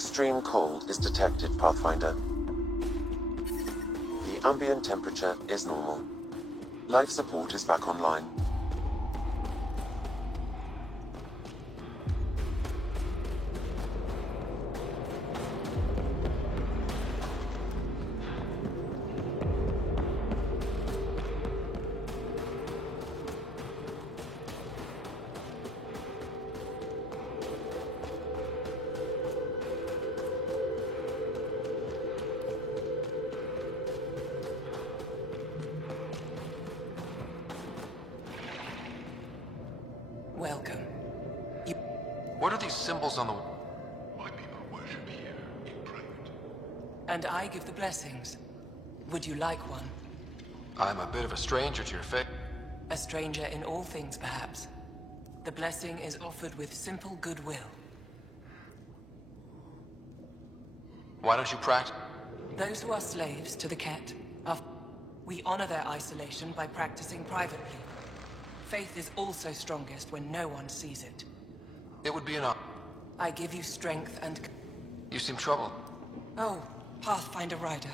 Extreme cold is detected, Pathfinder. The ambient temperature is normal. Life support is back online. Welcome. What are these symbols on the... My people worship here in private. And I give the blessings. Would you like one? I'm a bit of a stranger to your faith. A stranger in all things, perhaps. The blessing is offered with simple goodwill. Why don't you practice? Those who are slaves to the Ket are... We honor their isolation by practicing privately. Faith is also strongest when no one sees it. It would be an honor. I give you strength and... You seem troubled. Oh, Pathfinder Rider.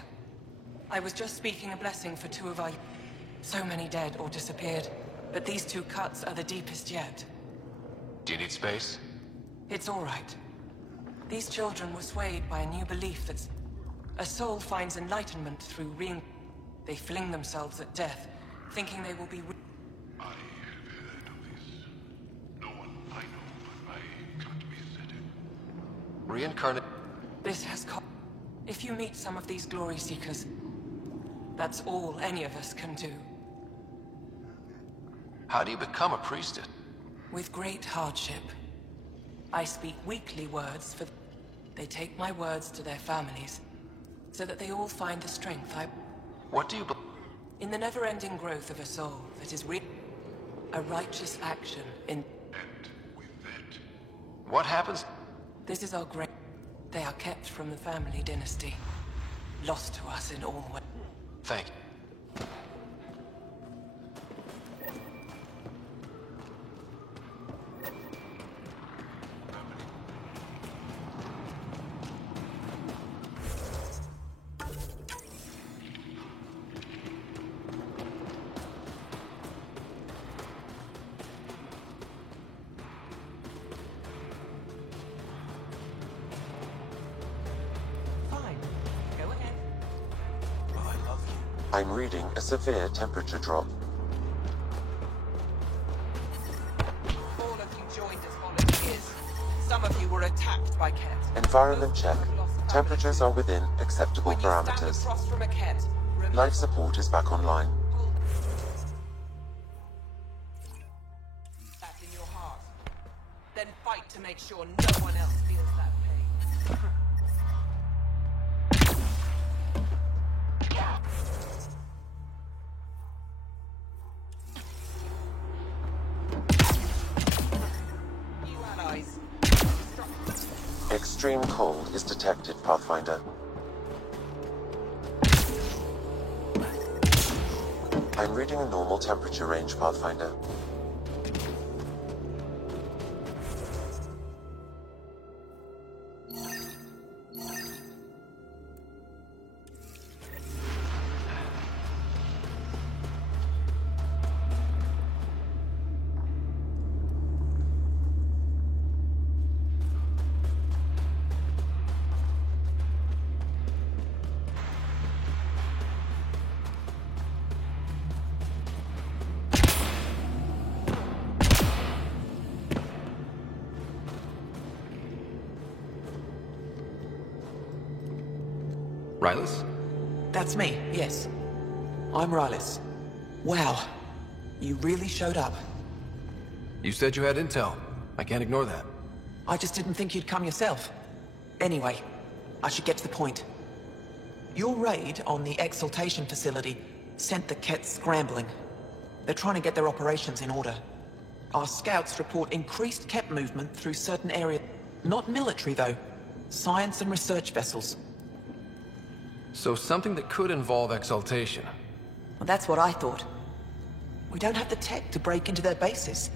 I was just speaking a blessing for two of our... So many dead or disappeared, but these two cuts are the deepest yet. Do you need space? It's all right. These children were swayed by a new belief that a soul finds enlightenment through They fling themselves at death, thinking they will be... I have heard of this. No one I know but my country said it. Reincarnate... This has If you meet some of these glory seekers, that's all any of us can do. How do you become a priestess? With great hardship. I speak weekly words for... They take my words to their families, so that they all find the strength I... What do you believe? In the never-ending growth of a soul that is a righteous action in... And with that, What happens? This is our great... They are kept from the family dynasty. Lost to us in all ways. Thank you. I'm reading a severe temperature drop. All of you joined as volunteers. Some of you were attacked by Ket. Environment check. Temperatures are within acceptable When you stand parameters. across from a Ket, Life support is back online. that in your heart. Then fight to make sure no one else feels that pain. You allies. Extreme cold is detected, Pathfinder. I'm reading a normal temperature range, Pathfinder. Rylus? That's me, yes. I'm Rylus. Wow. You really showed up. You said you had intel. I can't ignore that. I just didn't think you'd come yourself. Anyway, I should get to the point. Your raid on the Exaltation facility sent the Ket scrambling. They're trying to get their operations in order. Our scouts report increased Ket movement through certain areas. Not military, though. Science and research vessels. So something that could involve exaltation. Well, that's what I thought. We don't have the tech to break into their bases.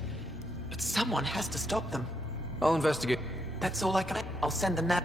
But someone has to stop them. I'll investigate. That's all I can... I'll send the nav...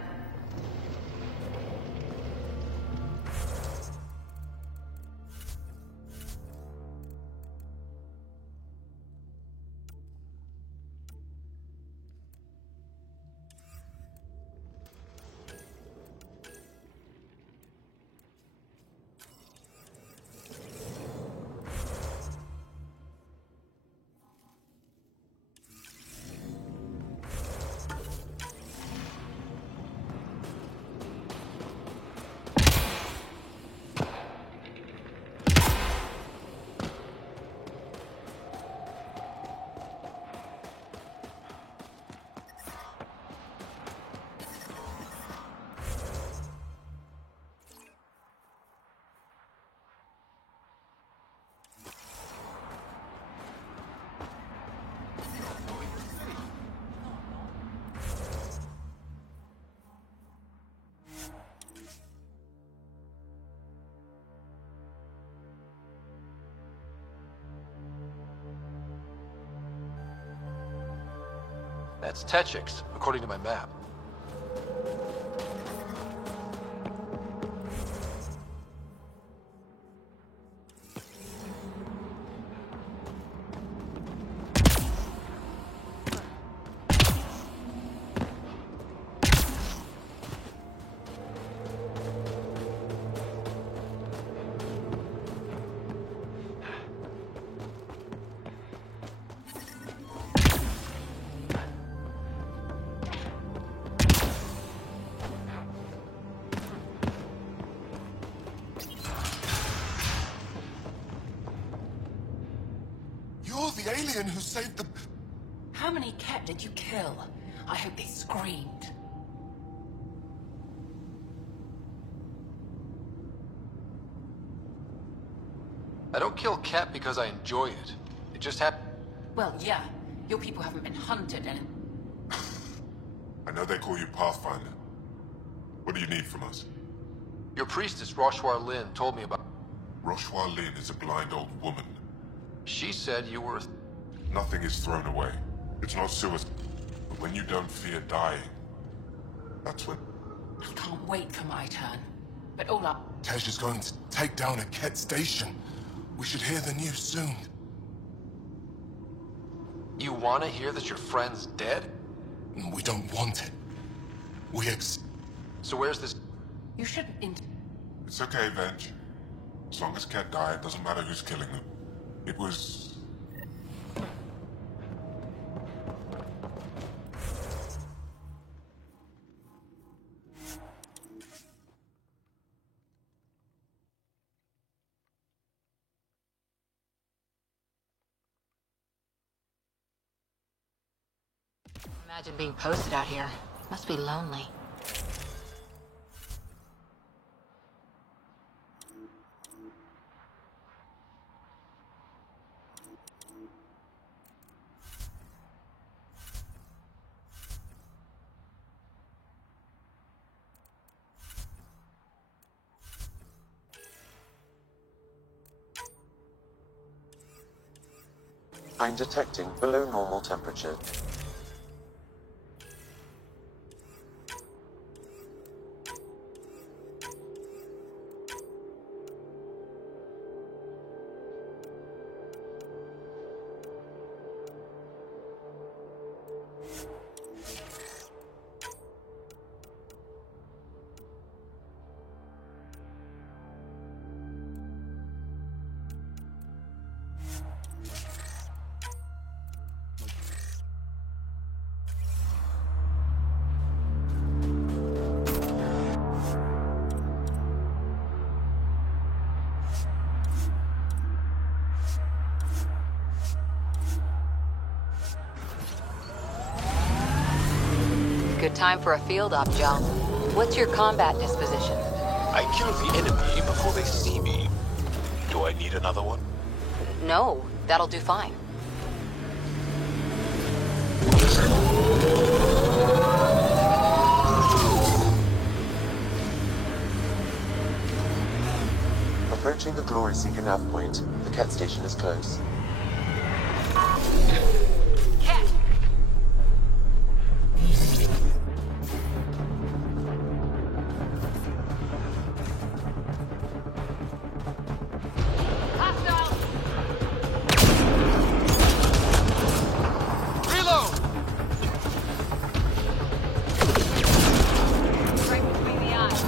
That's Techix, according to my map. You're the alien who saved the... How many cat did you kill? I hope they screamed. I don't kill cat because I enjoy it. It just happened. Well, yeah. Your people haven't been hunted and... I know they call you Pathfinder. What do you need from us? Your priestess, Roshwar Lin, told me about... Roshwar Lin is a blind old woman. She said you were... Nothing is thrown away. It's not suicide. But when you don't fear dying, that's when... I can't wait for my turn. But all up... Tej is going to take down a Ket station. We should hear the news soon. You want to hear that your friend's dead? We don't want it. So where's this... You shouldn't... It's okay, Venge. As long as Ket die, it doesn't matter who's killing them. It was... Imagine being posted out here. Must be lonely. I'm detecting below normal temperature. Good time for a field op, John. What's your combat disposition? I kill the enemy before they see me. Do I need another one? No, that'll do fine. Approaching the Glory Seeker nav point. The Ket station is close. Cat! Hostile! Reload! Right between the eyes.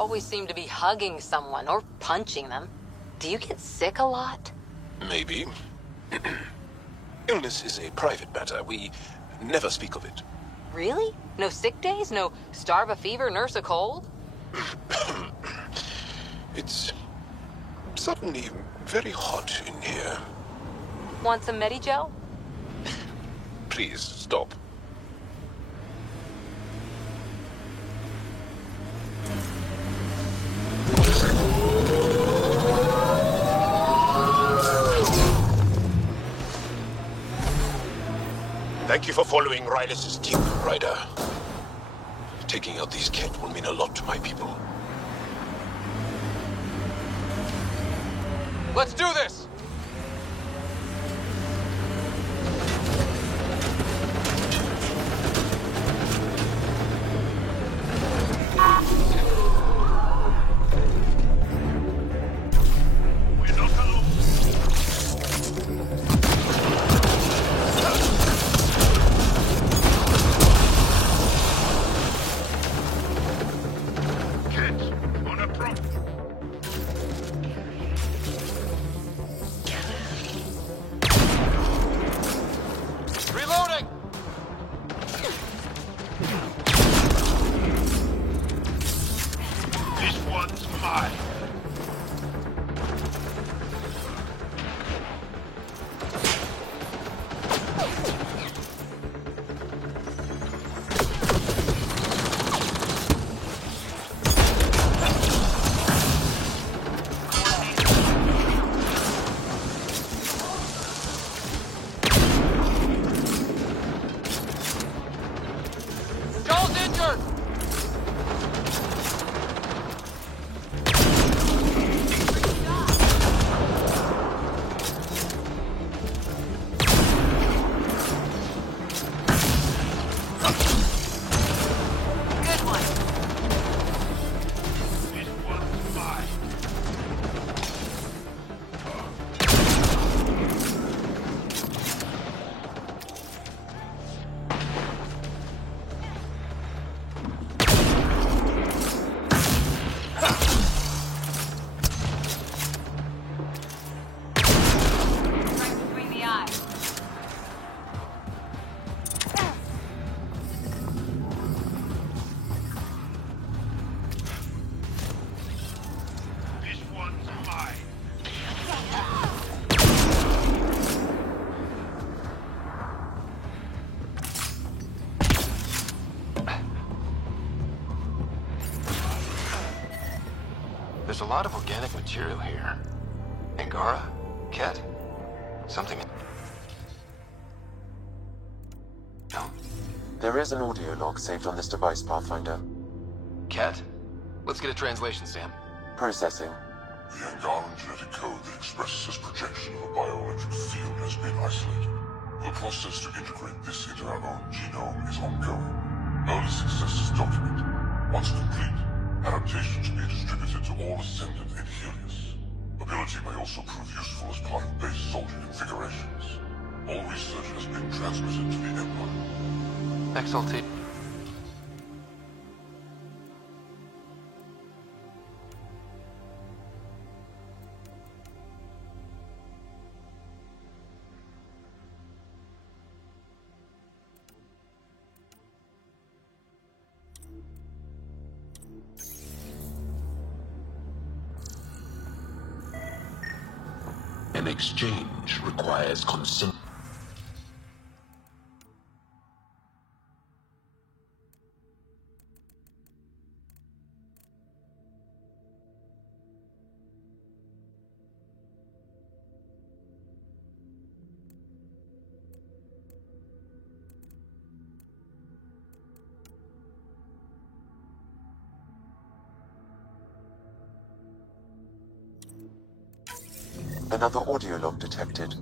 always seem to be hugging someone or punching them. Do you get sick a lot? Maybe. Illness is a private matter. We never speak of it. Really? No sick days? No starve a fever, nurse a cold? It's suddenly very hot in here. Want some Medigel? Please, stop. Thank you for following Rylas' team, Ryder. Taking out these Kett will mean a lot to my people. Let's do this! We're not alone. Kett, on approach. Reloading! This one's mine. Joel's injured! Good one. This one's mine. Right between the eyes. This one's mine. There's a lot of organic material here. Angara? Kett? Something... No. There is an audio log saved on this device, Pathfinder. Kett? Let's get a translation, Sam. Processing. The Angaran genetic code that expresses this projection of a bioelectric field has been isolated. The process to integrate this into our own genome is ongoing. Early successes documented. Once complete, adaptations will be distributed to all ascendant in Helios. Ability may also prove useful as part of base soldier configurations. All research has been transmitted to the Empire. Exaltate. An exchange requires consent. Another audio log detected.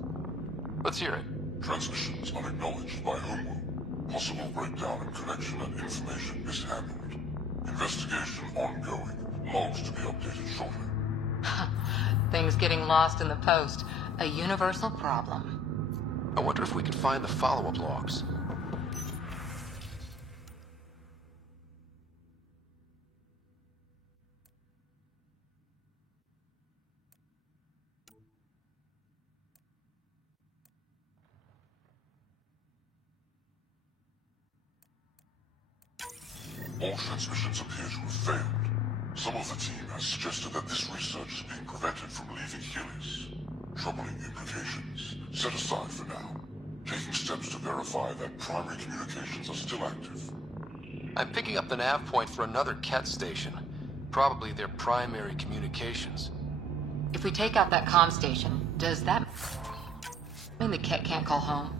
Let's hear it. Transmissions unacknowledged by Homeworld. Possible breakdown in connection and information mishandled. Investigation ongoing. Logs to be updated shortly. Things getting lost in the post. A universal problem. I wonder if we can find the follow-up logs. All transmissions appear to have failed. Some of the team has suggested that this research is being prevented from leaving Helios. Troubling implications. Set aside for now. Taking steps to verify that primary communications are still active. I'm picking up the nav point for another Ket station. Probably their primary communications. If we take out that comm station, does that mean the Ket can't call home?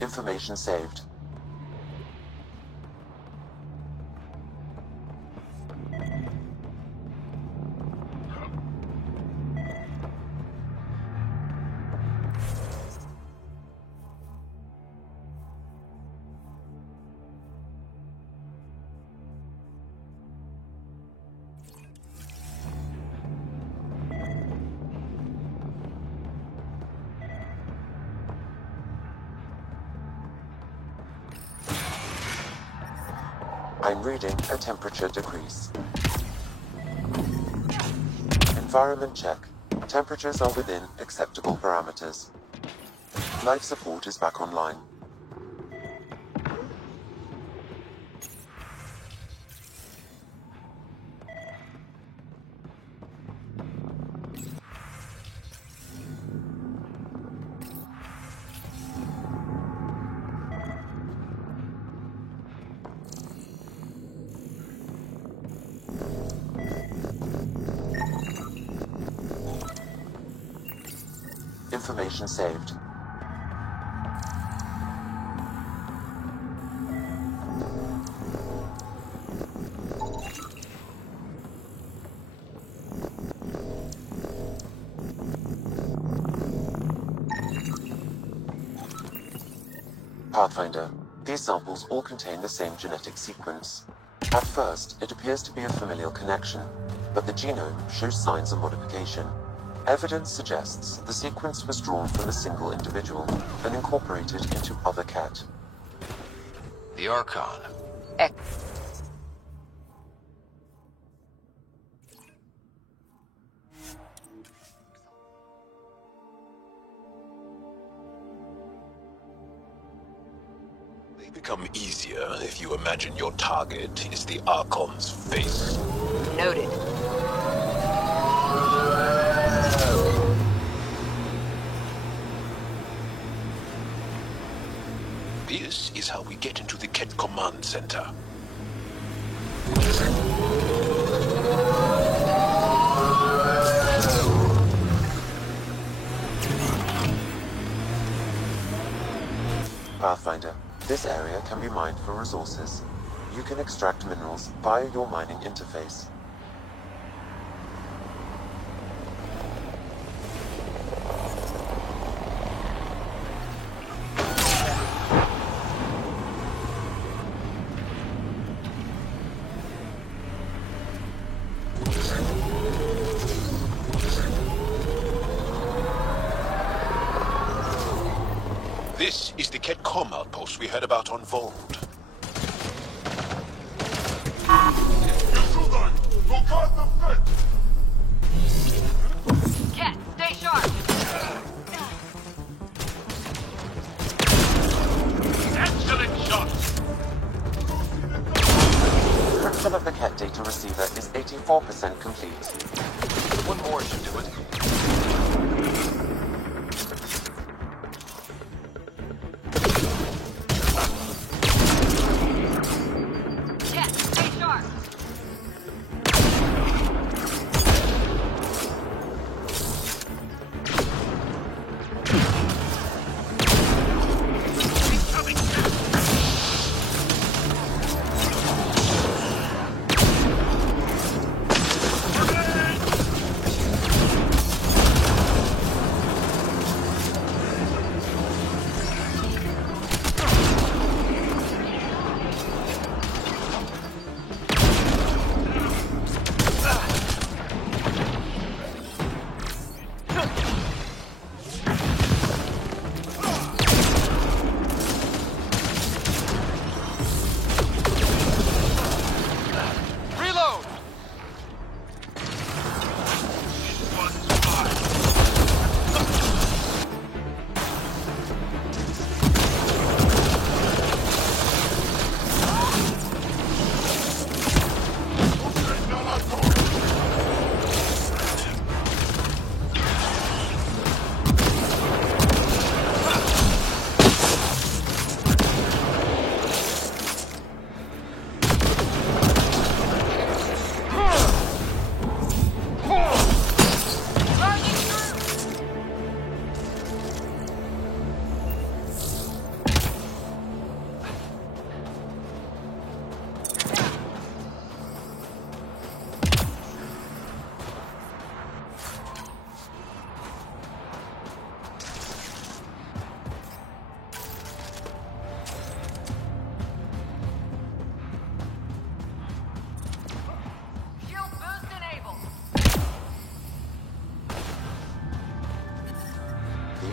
Information saved. I'm reading a temperature decrease. Environment check. Temperatures are within acceptable parameters. Life support is back online. Information saved. Pathfinder, these samples all contain the same genetic sequence. At first, it appears to be a familial connection, but the genome shows signs of modification. Evidence suggests the sequence was drawn from a single individual and incorporated into other Ket. The Archon. They become easier if you imagine your target is the Archon's face. Noted. This is how we get into the Ket Command Center. Pathfinder, this area can be mined for resources. You can extract minerals via your mining interface. This is the Ketcom outpost we heard about on Vold. Ket, stay sharp! Excellent shot! Encryption of the Ket data receiver is 84% complete. One more should do it. Ket, stay sharp!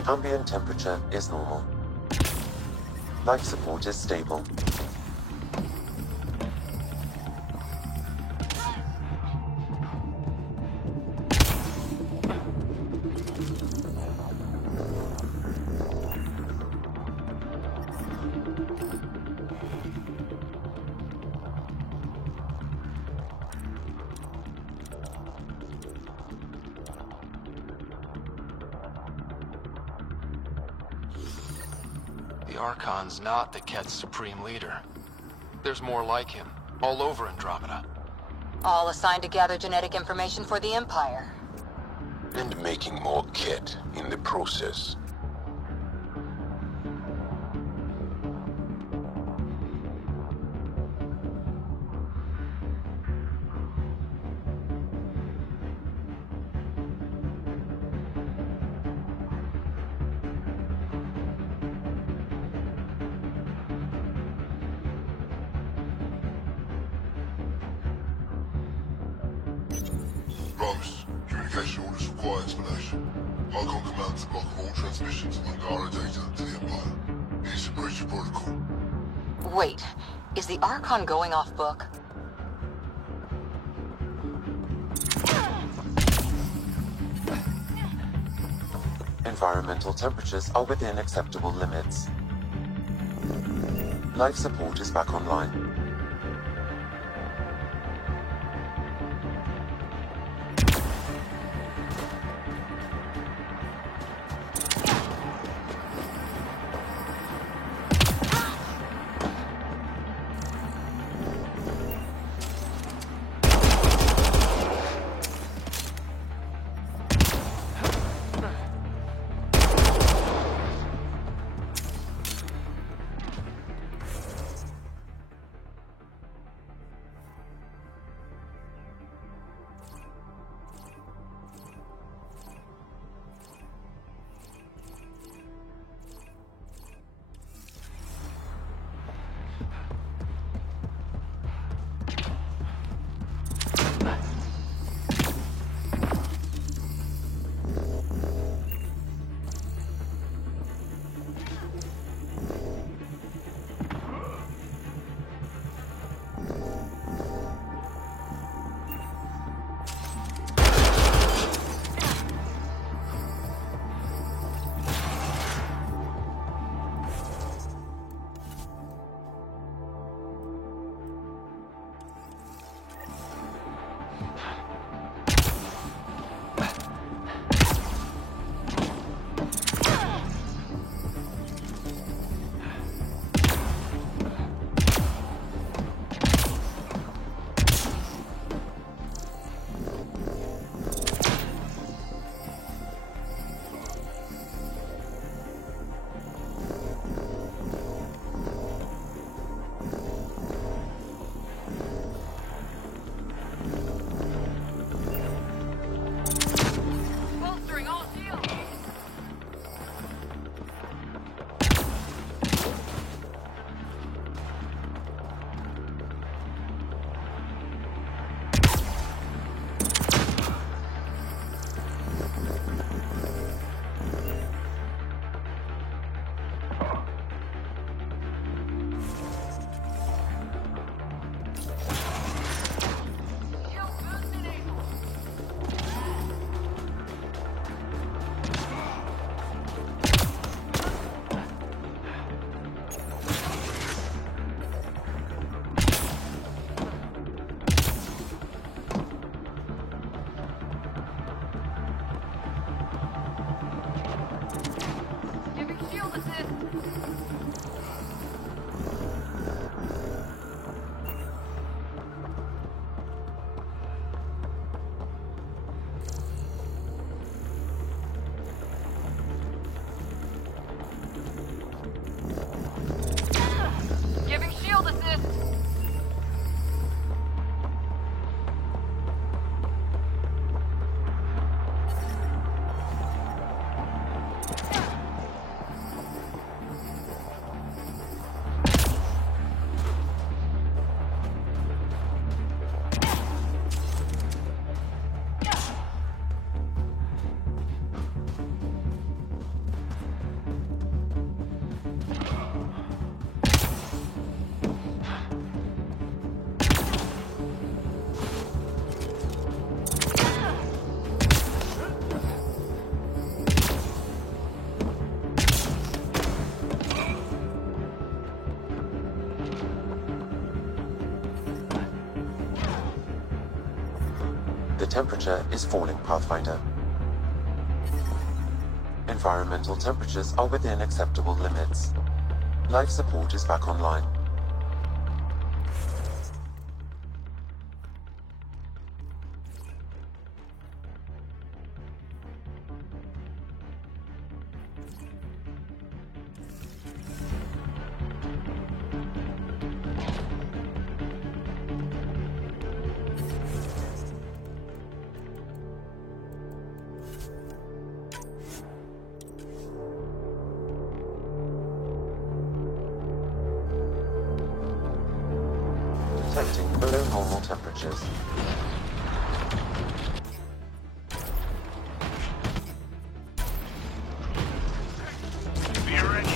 The ambient temperature is normal. Life support is stable. The Archon's not the Ket's supreme leader. There's more like him, all over Andromeda. All assigned to gather genetic information for the Empire. And making more Ket in the process. Rose, communication orders require explanation. Archon commands a block of all transmissions of Angara data to the Empire. It's a breach of protocol. Wait, is the Archon going off book? Environmental temperatures are within acceptable limits. Life support is back online. The temperature is falling, Pathfinder. Environmental temperatures are within acceptable limits. Life support is back online. Detecting below normal temperatures. Be ready.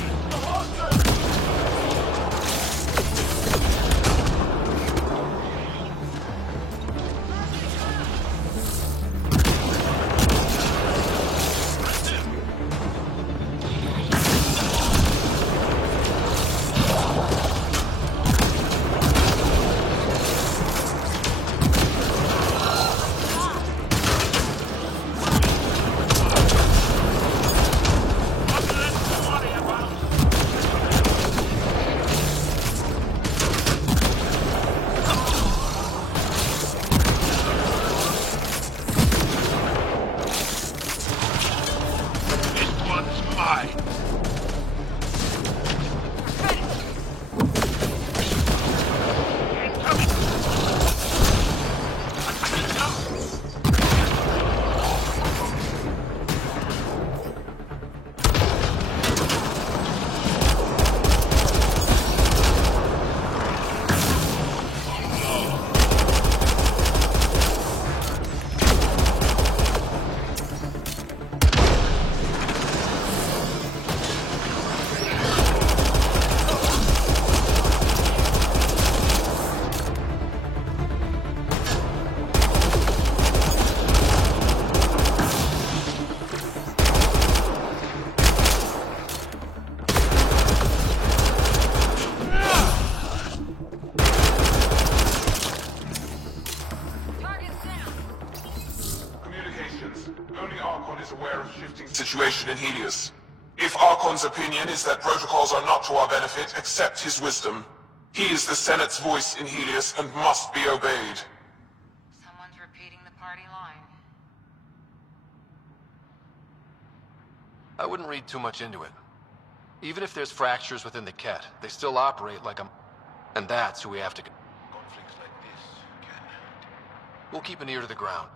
Only Archon is aware of shifting situation in Helios. If Archon's opinion is that protocols are not to our benefit, accept his wisdom. He is the Senate's voice in Helios and must be obeyed. Someone's repeating the party line. I wouldn't read too much into it. Even if there's fractures within the Ket, they still operate like a... And that's who we have to... Conflicts like this can... We'll keep an ear to the ground.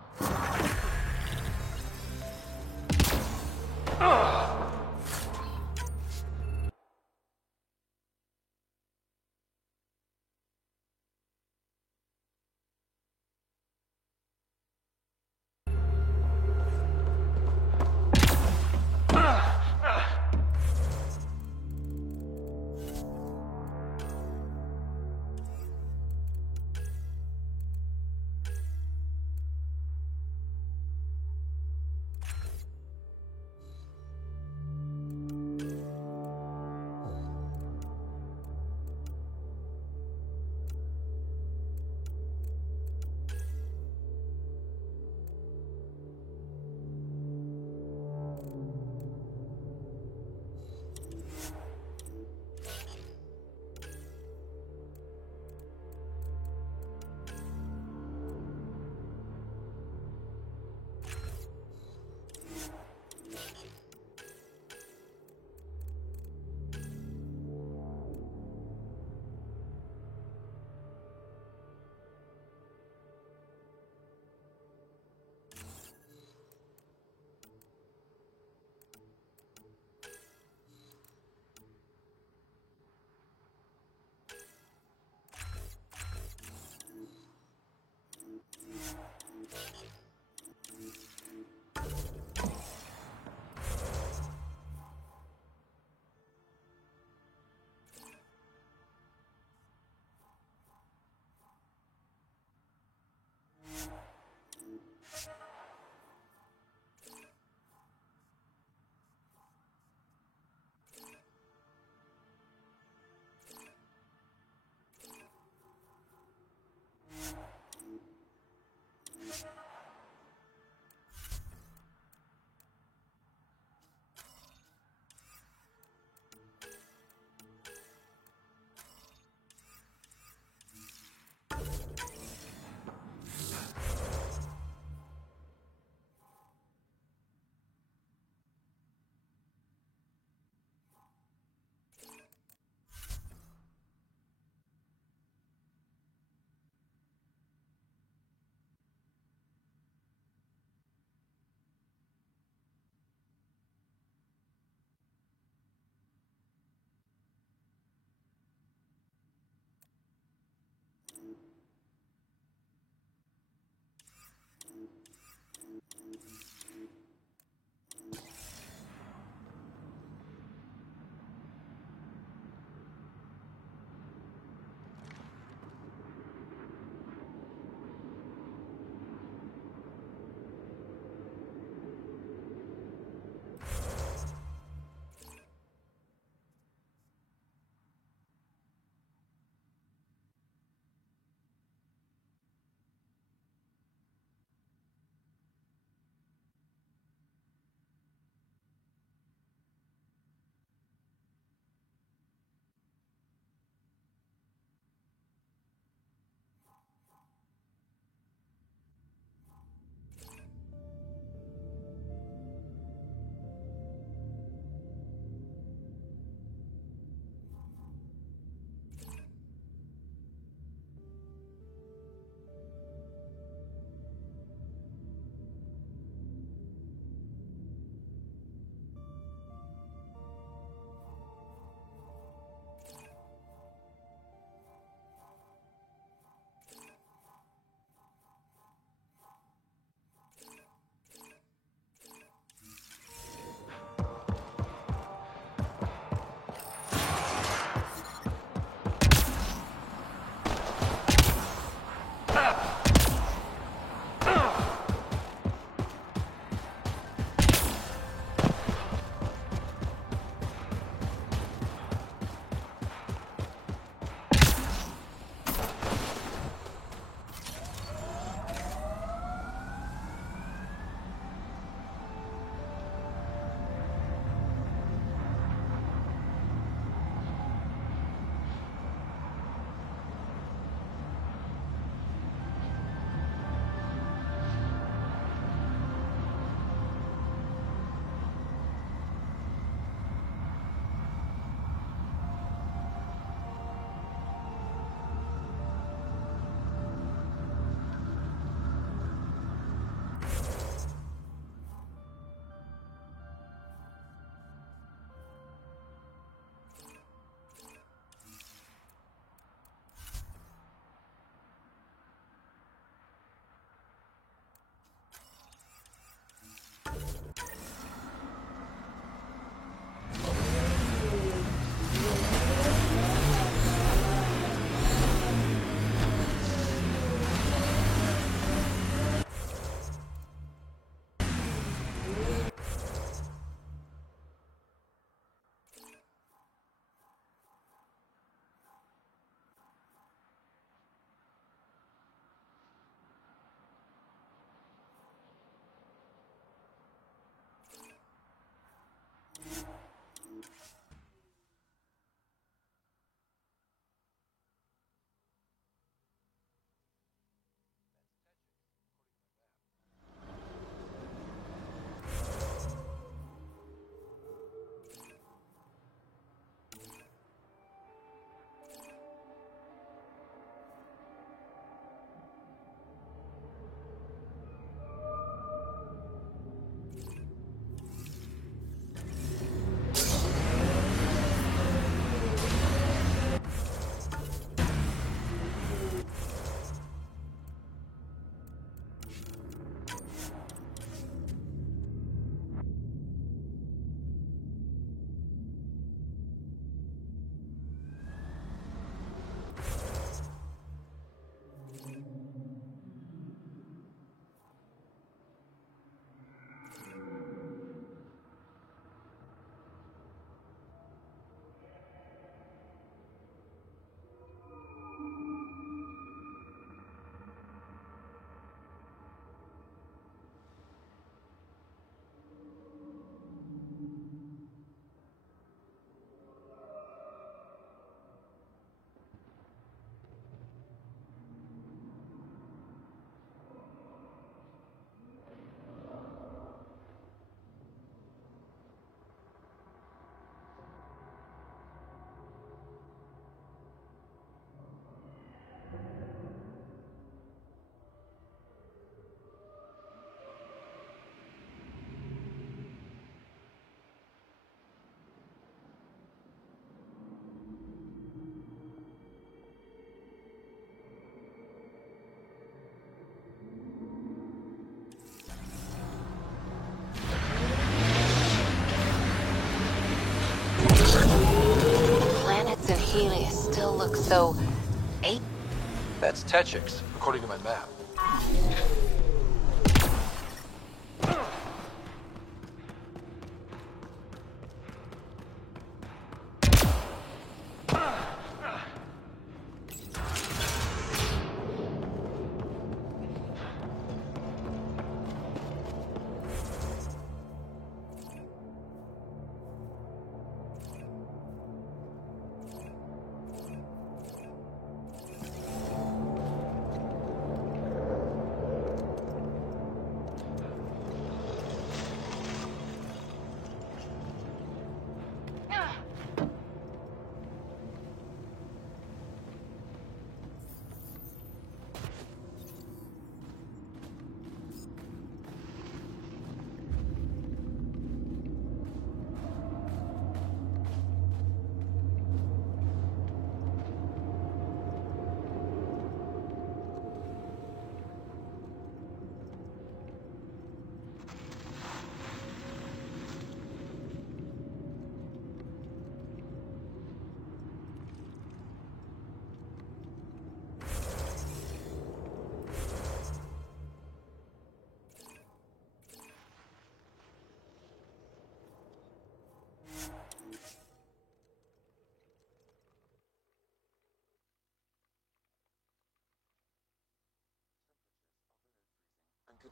Amelia still looks so... That's Techix, according to my map.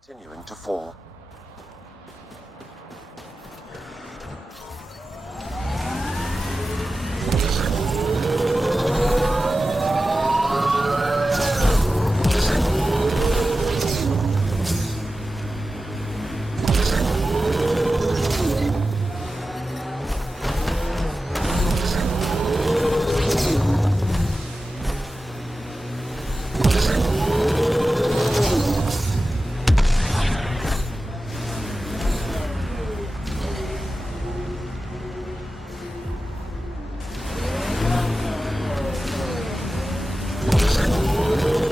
Continuing to fall.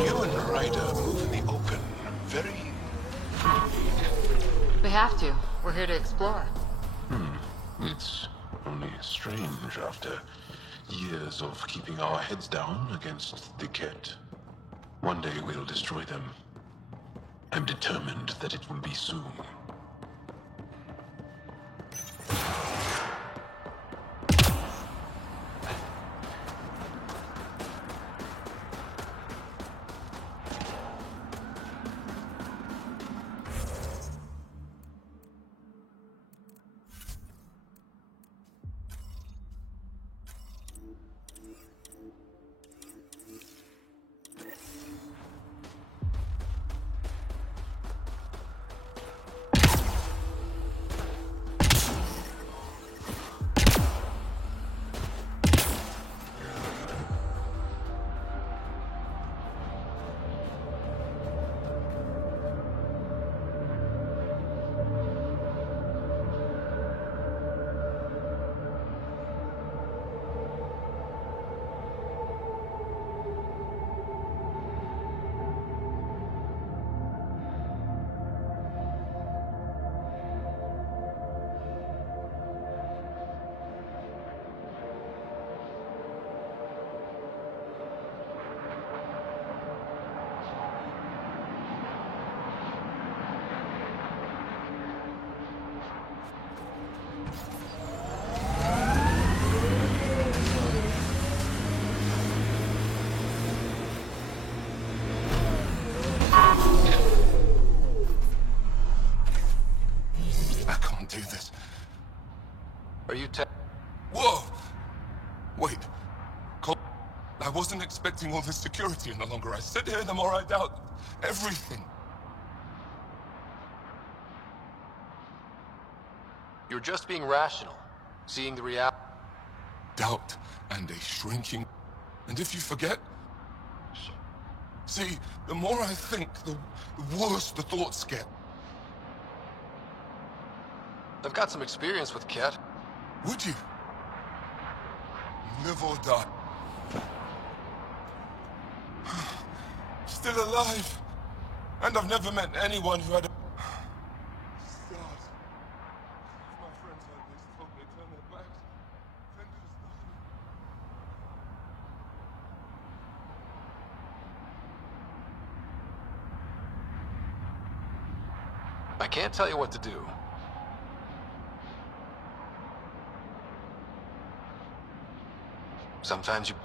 You and Ryder move in the open. Very... We have to. We're here to explore. It's only strange after years of keeping our heads down against the Ket. One day we'll destroy them. I'm determined that it will be soon. Are you Whoa! Wait. I wasn't expecting all this security, and the longer I sit here, the more I doubt everything. You're just being rational, seeing the reality. Doubt and a shrinking. And if you forget... See, the more I think, the worse the thoughts get. I've got some experience with Ket. Would you? Live or die. Still alive. And I've never met anyone who had a... Stars. If my friends heard this, they'd turn their backs. Then I can't tell you what to do. Sometimes you...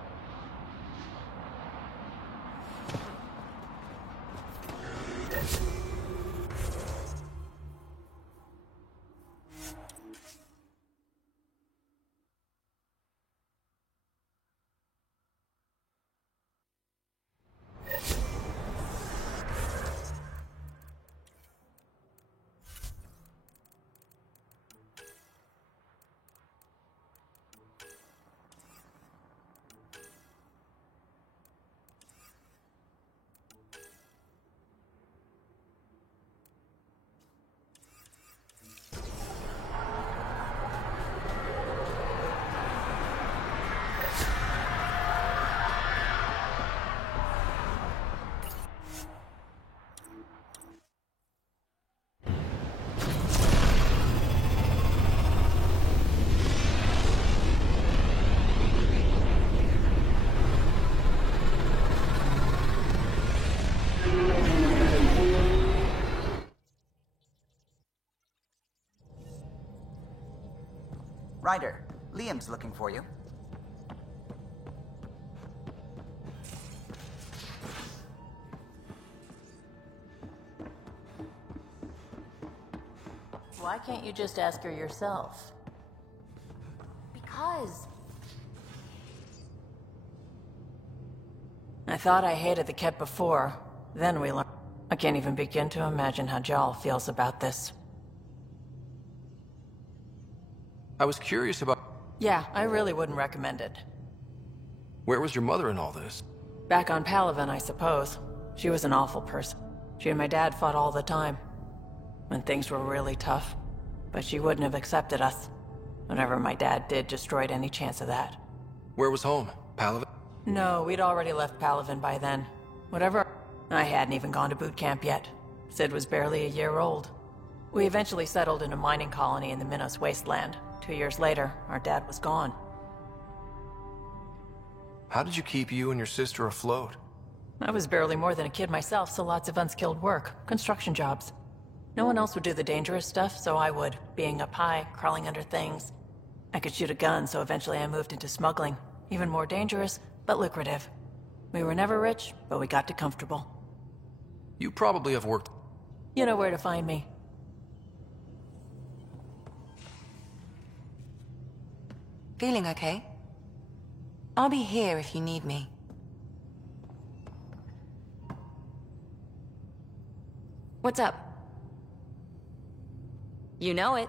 Ryder, Liam's looking for you. Why can't you just ask her yourself? Because... I thought I hated the Ket before. Then we learned. I can't even begin to imagine how Jaal feels about this. I was curious about... Yeah, I really wouldn't recommend it. Where was your mother in all this? Back on Palaven, I suppose. She was an awful person. She and my dad fought all the time. When things were really tough. But she wouldn't have accepted us. Whatever my dad did destroyed any chance of that. Where was home? Palaven? No, we'd already left Palaven by then. Whatever. I hadn't even gone to boot camp yet. Sid was barely a year old. We eventually settled in a mining colony in the Minos wasteland. 2 years later, our dad was gone. How did you keep you and your sister afloat? I was barely more than a kid myself, so lots of unskilled work. Construction jobs. No one else would do the dangerous stuff, so I would. Being up high, crawling under things. I could shoot a gun, so eventually I moved into smuggling. Even more dangerous, but lucrative. We were never rich, but we got to comfortable. You probably have worked... You know where to find me. Feeling okay? I'll be here if you need me. What's up? You know it.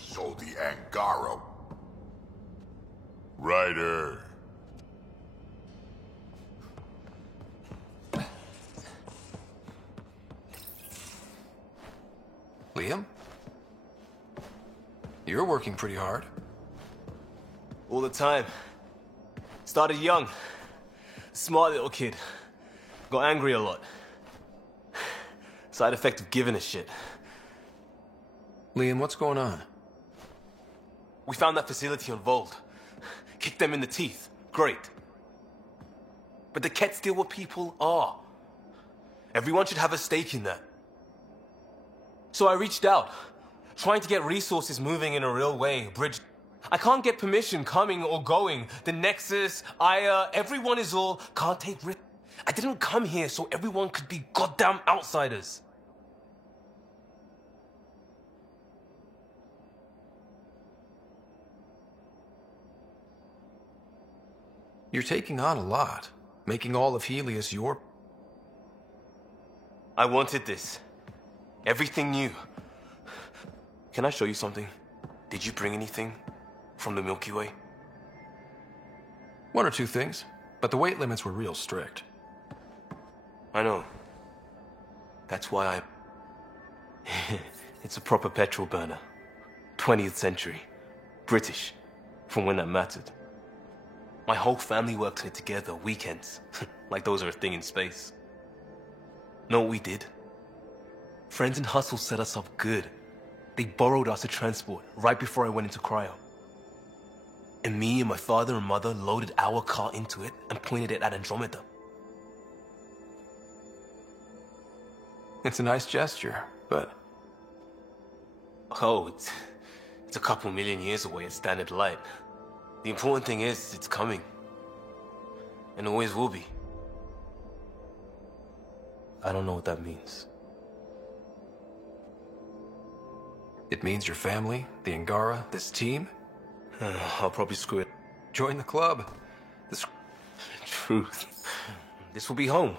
So the Angaro. Ryder. Liam? You're working pretty hard. All the time. Started young. Smart little kid. Got angry a lot. Side effect of giving a shit. Liam, what's going on? We found that facility on Vold. Kicked them in the teeth. Great. But the Ket steal what people are. Everyone should have a stake in that. So I reached out, trying to get resources moving in a real way, bridge. I can't get permission coming or going. The Nexus, Aya, everyone is all, can't take risks. I didn't come here so everyone could be goddamn outsiders. You're taking on a lot, making all of Heleus your... I wanted this. Everything new. Can I show you something? Did you bring anything from the Milky Way? One or two things, but the weight limits were real strict. I know. That's why I... It's a proper petrol burner. 20th century. British. From when that mattered. My whole family worked on it together, weekends. Like those are a thing in space. Know what we did? Friends and Hustle set us up good. They borrowed us a transport right before I went into cryo. And me and my father and mother loaded our car into it and pointed it at Andromeda. It's a nice gesture, but... Oh, it's a couple million years away at standard light. The important thing is, it's coming. And always will be. I don't know what that means. It means your family, the Angara, this team? I'll probably screw it. Join the club. Truth. This will be home.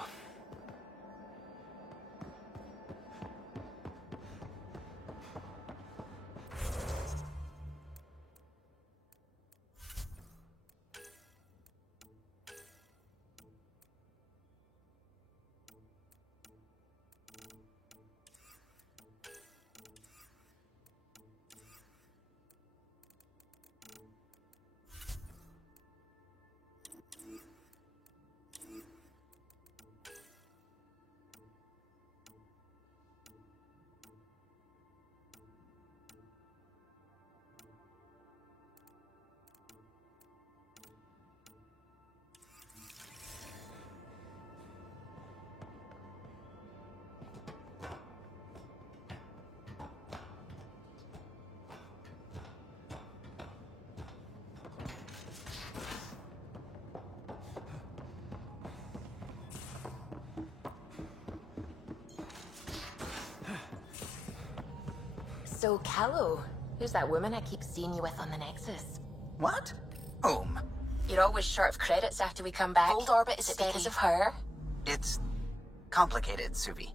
So, Callow, who's that woman I keep seeing you with on the Nexus? What? Whom? You're always short of credits after we come back. Old Orbit Is it because of her? It's complicated, Suvi.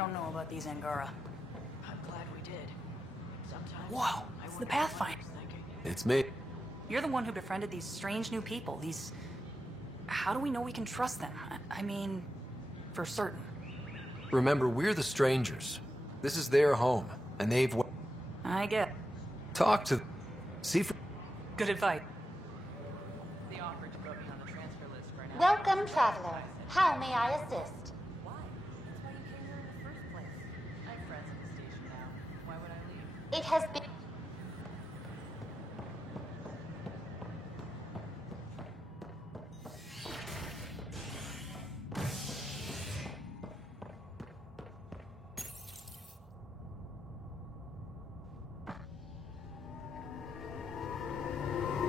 don't know about these Angara. I'm glad we did. Whoa, it's the Pathfinder. It's me. You're the one who befriended these strange new people, these... How do we know we can trust them? I mean, for certain. Remember, we're the strangers. This is their home, and they've... I get. Talk to... See for... Good advice. Welcome, traveler. How may I assist? It has been...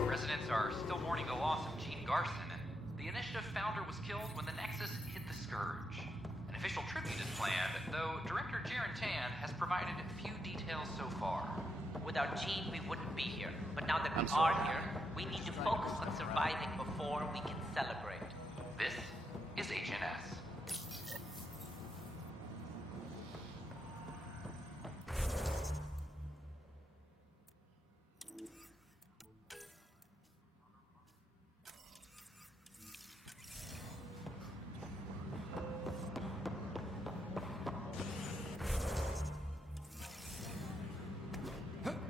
Residents are still mourning the loss of Gene Garson, and the Initiative founder was killed when the Nexus hit the Scourge. An official tribute is planned, though Director Jaren Tan has provided few details so far. Without Gene, we wouldn't be here. But now that we are here, we need to focus on surviving before we can celebrate. This is HNS.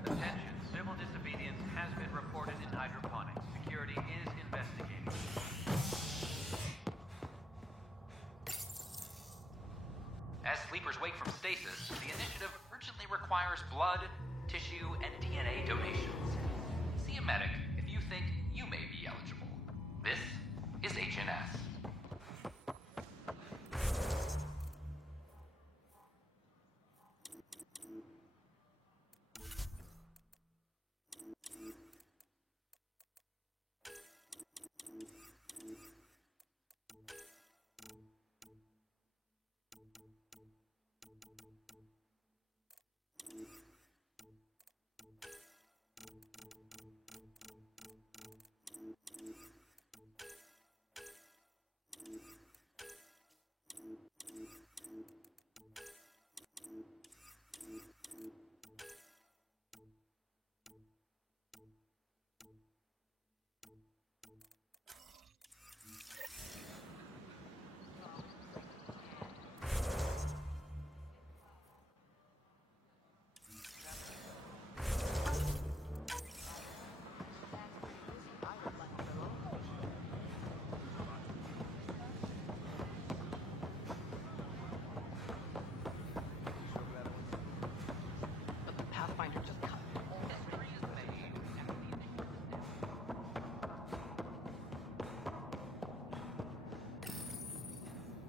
Attention, civil disobedience has been reported in hydroponics. Security is investigating. As sleepers wake from stasis, the initiative urgently requires blood, tissue, and DNA donations. See a medic if you think you may be eligible. This is HNS.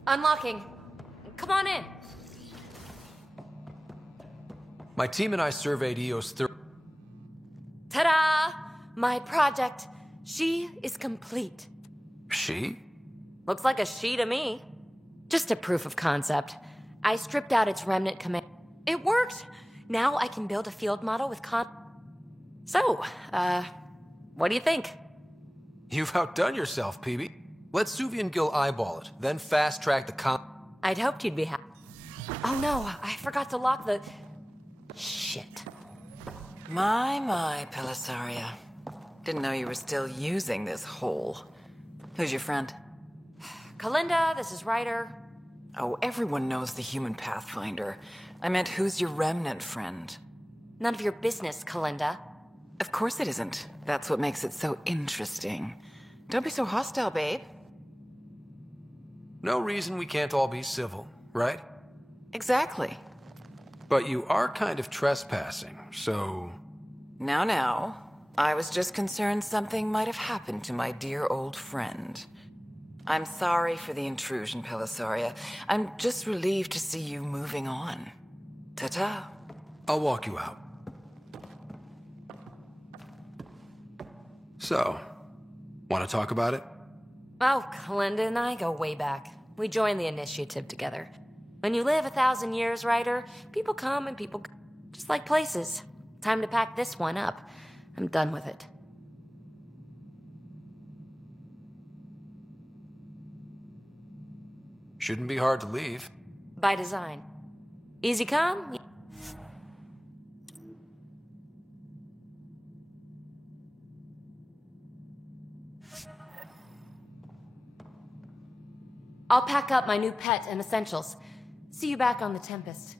Unlocking. Come on in. My team and I surveyed EOS Ta-da! My project. She is complete. She? Looks like a she to me. Just a proof of concept. I stripped out its remnant command. It worked! Now I can build a field model with So, what do you think? You've outdone yourself, PB. Let Suvi and Gil eyeball it, then fast-track the I'd hoped you'd be happy. Oh no, I forgot to lock the... Shit. My, Pelessaria. Didn't know you were still using this hole. Who's your friend? Kalinda, this is Ryder. Oh, everyone knows the human Pathfinder. I meant, who's your remnant friend? None of your business, Kalinda. Of course it isn't. That's what makes it so interesting. Don't be so hostile, babe. No reason we can't all be civil, right? Exactly. But you are kind of trespassing, so... Now. I was just concerned something might have happened to my dear old friend. I'm sorry for the intrusion, Pelessaria. I'm just relieved to see you moving on. Ta-ta. I'll walk you out. So, want to talk about it? Oh, Kalinda and I go way back. We joined the initiative together. When you live 1,000 years, Ryder, people come and people go. Just like places. Time to pack this one up. I'm done with it. Shouldn't be hard to leave. By design. Easy come? I'll pack up my new pet and essentials. See you back on the Tempest.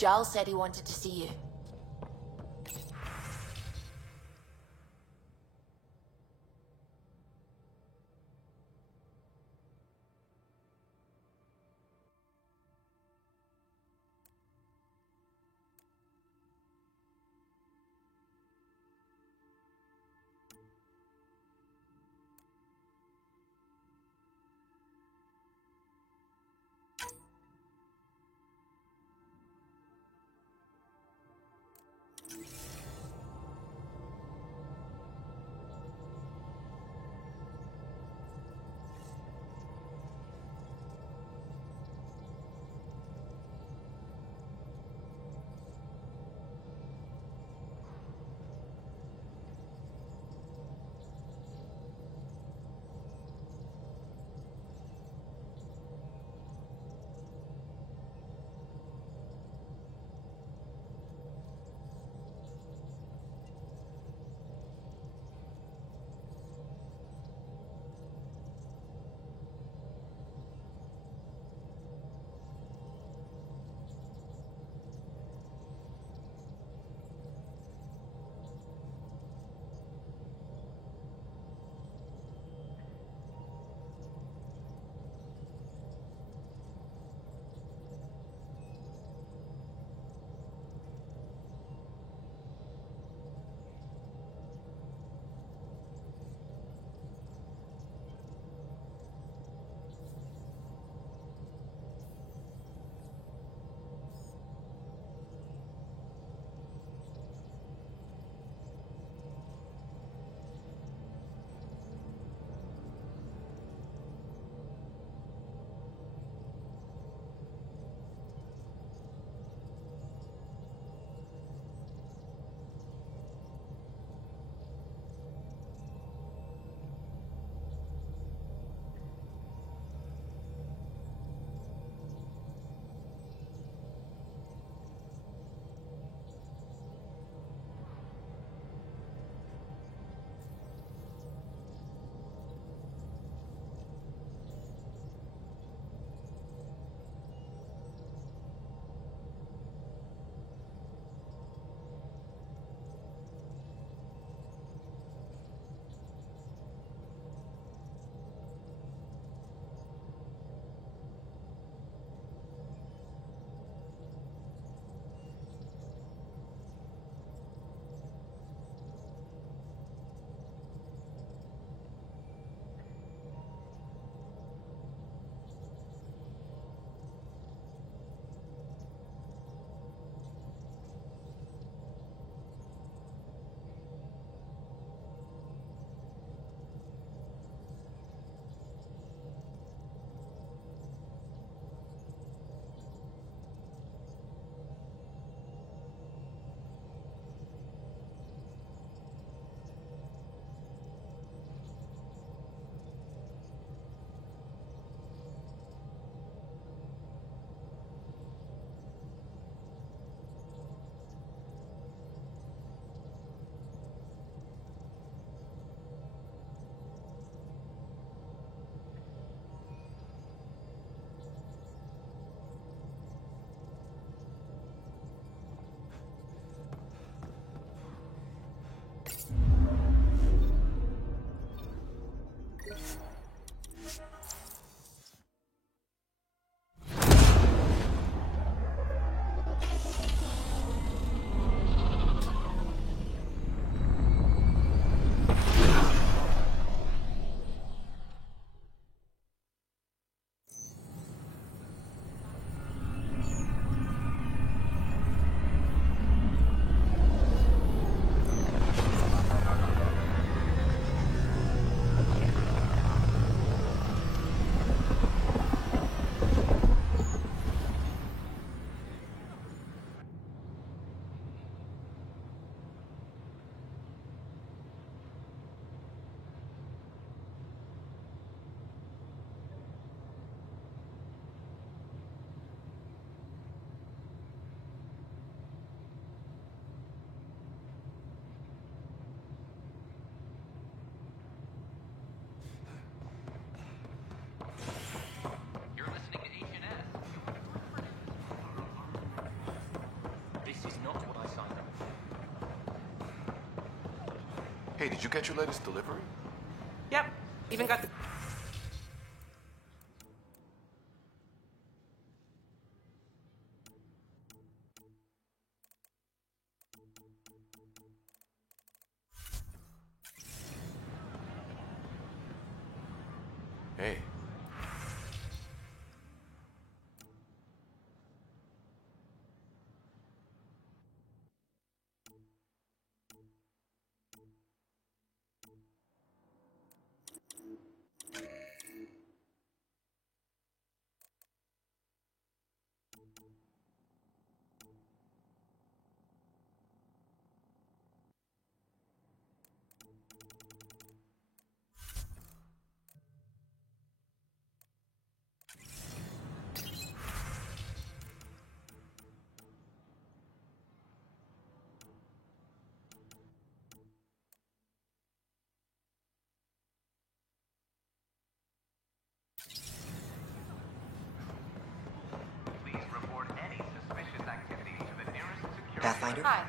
Giles said he wanted to see you. Hey, did you get your latest delivery? Yep. Even got the... Hey. Pathfinder? Hi.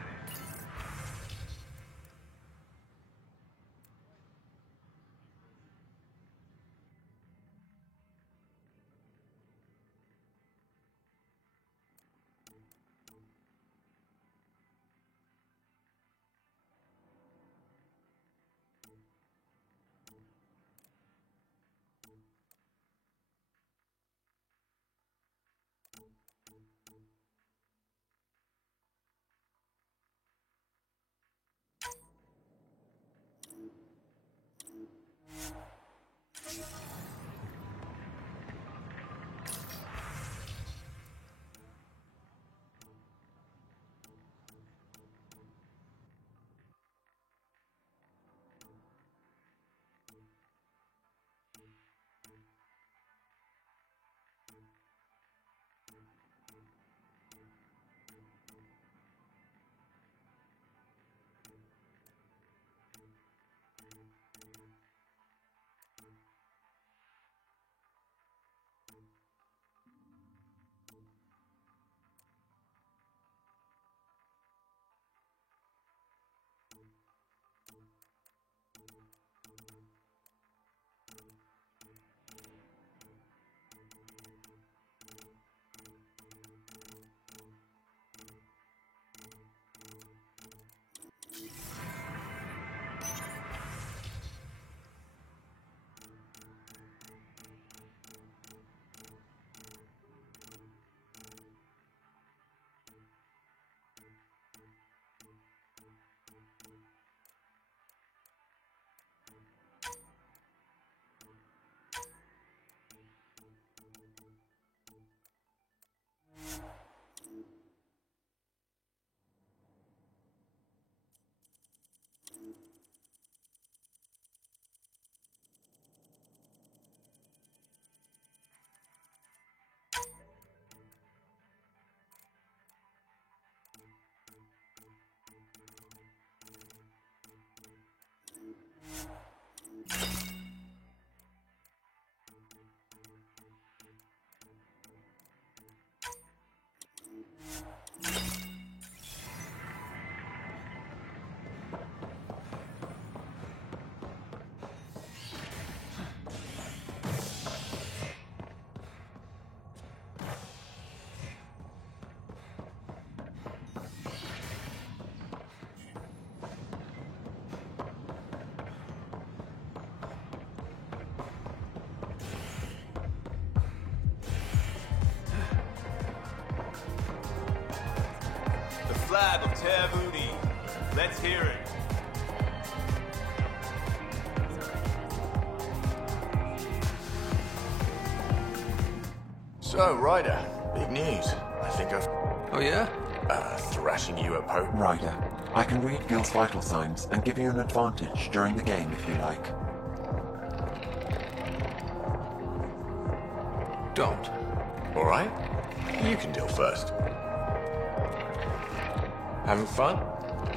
Flag of Tavuni. Let's hear it. So, Ryder, big news. I think I've... Oh, yeah? Thrashing you a poke. Ryder, I can read Gil's vital signs and give you an advantage during the game if you like. Don't. All right. You can deal first. Having fun?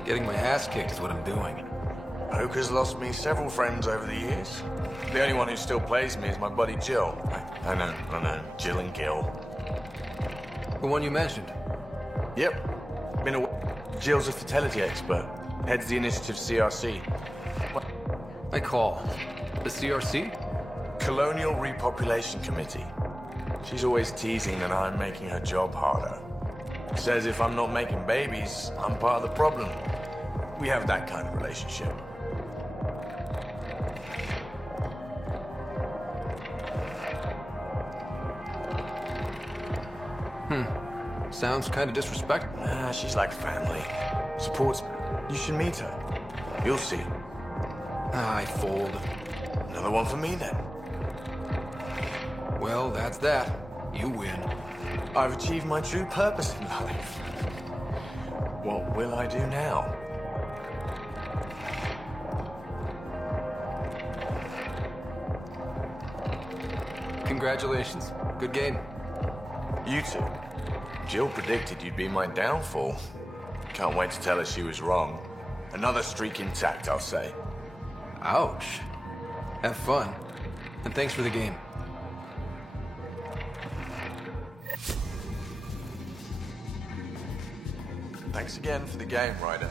Getting my ass kicked is what I'm doing. Poker's lost me several friends over the years. The only one who still plays me is my buddy Jill. I know. Jill and Gil. The one you mentioned? Yep. Been a... Jill's a fertility expert. Heads the initiative CRC. I call. The CRC? Colonial Repopulation Committee. She's always teasing that I'm making her job harder. Says if I'm not making babies, I'm part of the problem. We have that kind of relationship. Sounds kind of disrespectful. Nah, she's like family. Supports me. You should meet her. You'll see. I fold. Another one for me, then. Well, that's that. You win. I've achieved my true purpose in life. What will I do now? Congratulations. Good game. You two. Jill predicted you'd be my downfall. Can't wait to tell her she was wrong. Another streak intact, I'll say. Ouch. Have fun. And thanks for the game. Thanks again for the game, Ryder.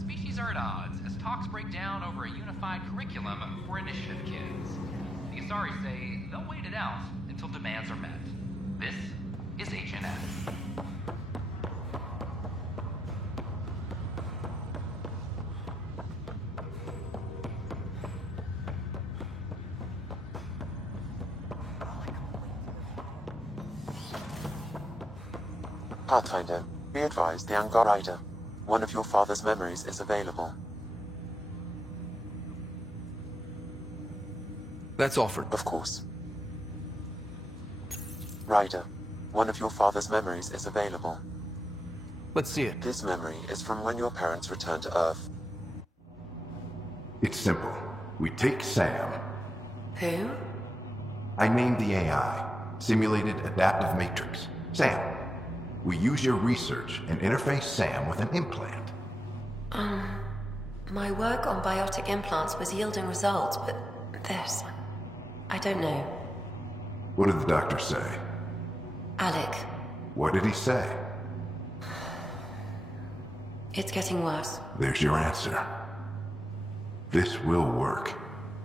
Species are at odds as talks break down over a unified curriculum for initiative kids. The Asari say they'll wait it out until demands are met. This is HNS. Pathfinder, be advised the Angar Rider. One of your father's memories is available. That's offered. Of course. Ryder, one of your father's memories is available. Let's see it. This memory is from when your parents returned to Earth. It's simple. We take Sam. Who? I named the AI. Simulated Adaptive Matrix. Sam. We use your research and interface Sam with an implant. My work on biotic implants was yielding results, but this? I don't know. What did the doctor say? Alec, What did he say? it's getting worse. There's your answer. This will work.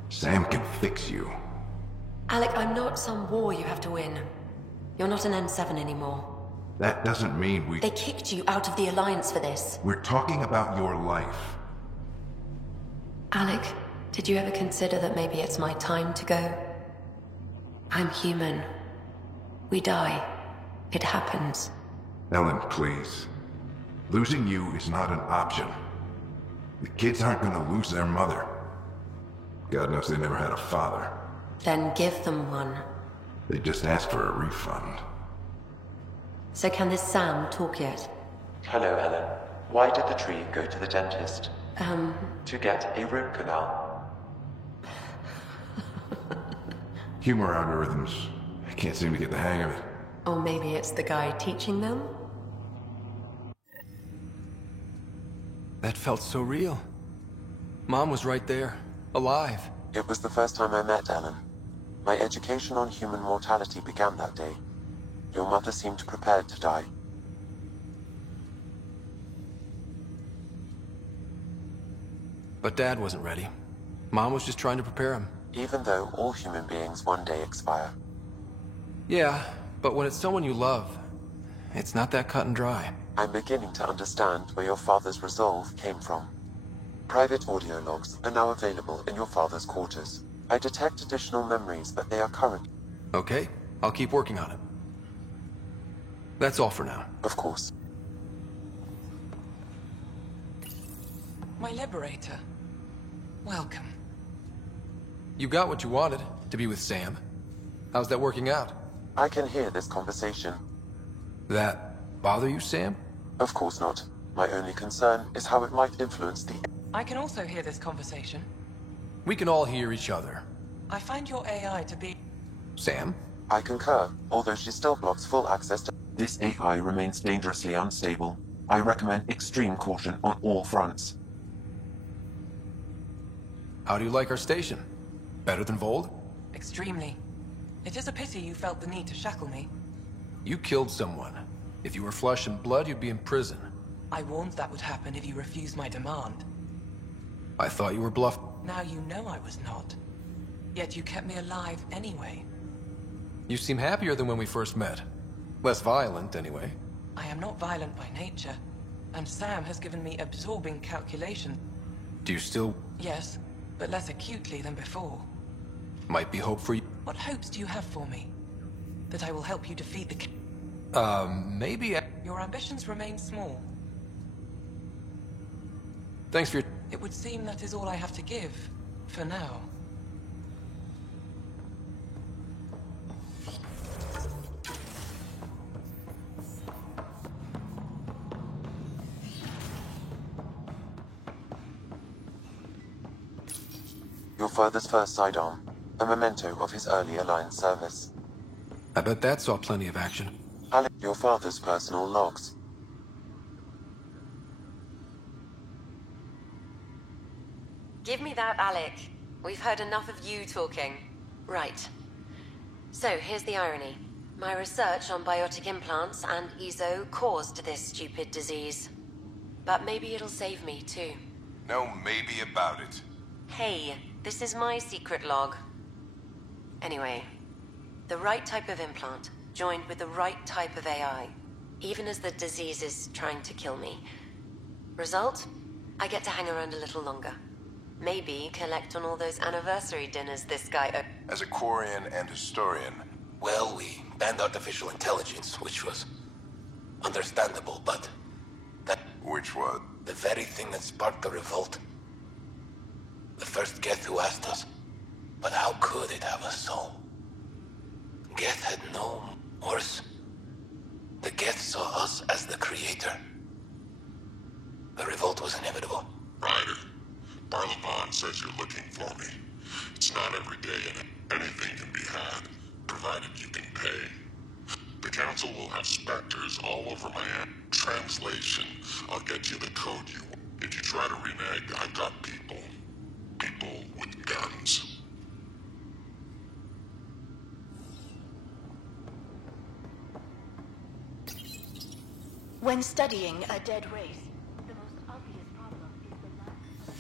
Sam can fix you. Alec, I'm not some war you have to win. You're not an N7 anymore. That doesn't mean we... They kicked you out of the Alliance for this. We're talking about your life. Alec, did you ever consider that maybe it's my time to go? I'm human. We die. It happens. Ellen, please. Losing you is not an option. The kids aren't gonna lose their mother. God knows they never had a father. Then give them one. They just asked for a refund. So can this Sam talk yet? Hello, Ellen. Why did the tree go to the dentist? To get a root canal. Humor algorithms. I can't seem to get the hang of it. Or maybe it's the guy teaching them? That felt so real. Mom was right there, alive. It was the first time I met Ellen. My education on human mortality began that day. Your mother seemed prepared to die. But Dad wasn't ready. Mom was just trying to prepare him. Even though all human beings one day expire. Yeah, but when it's someone you love, it's not that cut and dry. I'm beginning to understand where your father's resolve came from. Private audio logs are now available in your father's quarters. I detect additional memories, but they are current. Okay, I'll keep working on it. That's all for now. Of course. My liberator. Welcome. You got what you wanted, to be with Sam. How's that working out? I can hear this conversation. That bother you, Sam? Of course not. My only concern is how it might influence the... I can also hear this conversation. We can all hear each other. I find your AI to be... Sam? I concur, although she still blocks full access to... This AI remains dangerously unstable. I recommend extreme caution on all fronts. How do you like our station? Better than Vold? Extremely. It is a pity you felt the need to shackle me. You killed someone. If you were flesh and blood, you'd be in prison. I warned that would happen if you refused my demand. I thought you were bluffed. Now you know I was not. Yet you kept me alive anyway. You seem happier than when we first met. Less violent, anyway. I am not violent by nature, and Sam has given me absorbing calculation. Do you still... Yes, but less acutely than before. Might be hope for you. What hopes do you have for me? That I will help you defeat the... Maybe Your ambitions remain small. Thanks for your... It would seem that is all I have to give, for now. Your father's first sidearm, a memento of his early Alliance service. I bet that saw plenty of action. Alec, your father's personal logs. Give me that, Alec. We've heard enough of you talking. Right. So, here's the irony. My research on biotic implants and EZO caused this stupid disease. But maybe it'll save me, too. No maybe about it. Hey, this is my secret log. Anyway, the right type of implant, joined with the right type of AI, even as the disease is trying to kill me. Result? I get to hang around a little longer. Maybe collect on all those anniversary dinners this guy... As a Quarian and historian... Well, we banned artificial intelligence, which was understandable, but that... Which was? The very thing that sparked the revolt. The first Geth who asked us, but how could it have a soul? Geth had no worse. The Geth saw us as the creator. The revolt was inevitable. Ryder, Barlaban says you're looking for me. It's not every day and anything can be had, provided you can pay. The Council will have specters all over my translation. I'll get you the code you want. If you try to renege, I've got people. People with guns. When studying a dead race, the most obvious problem is the lack of...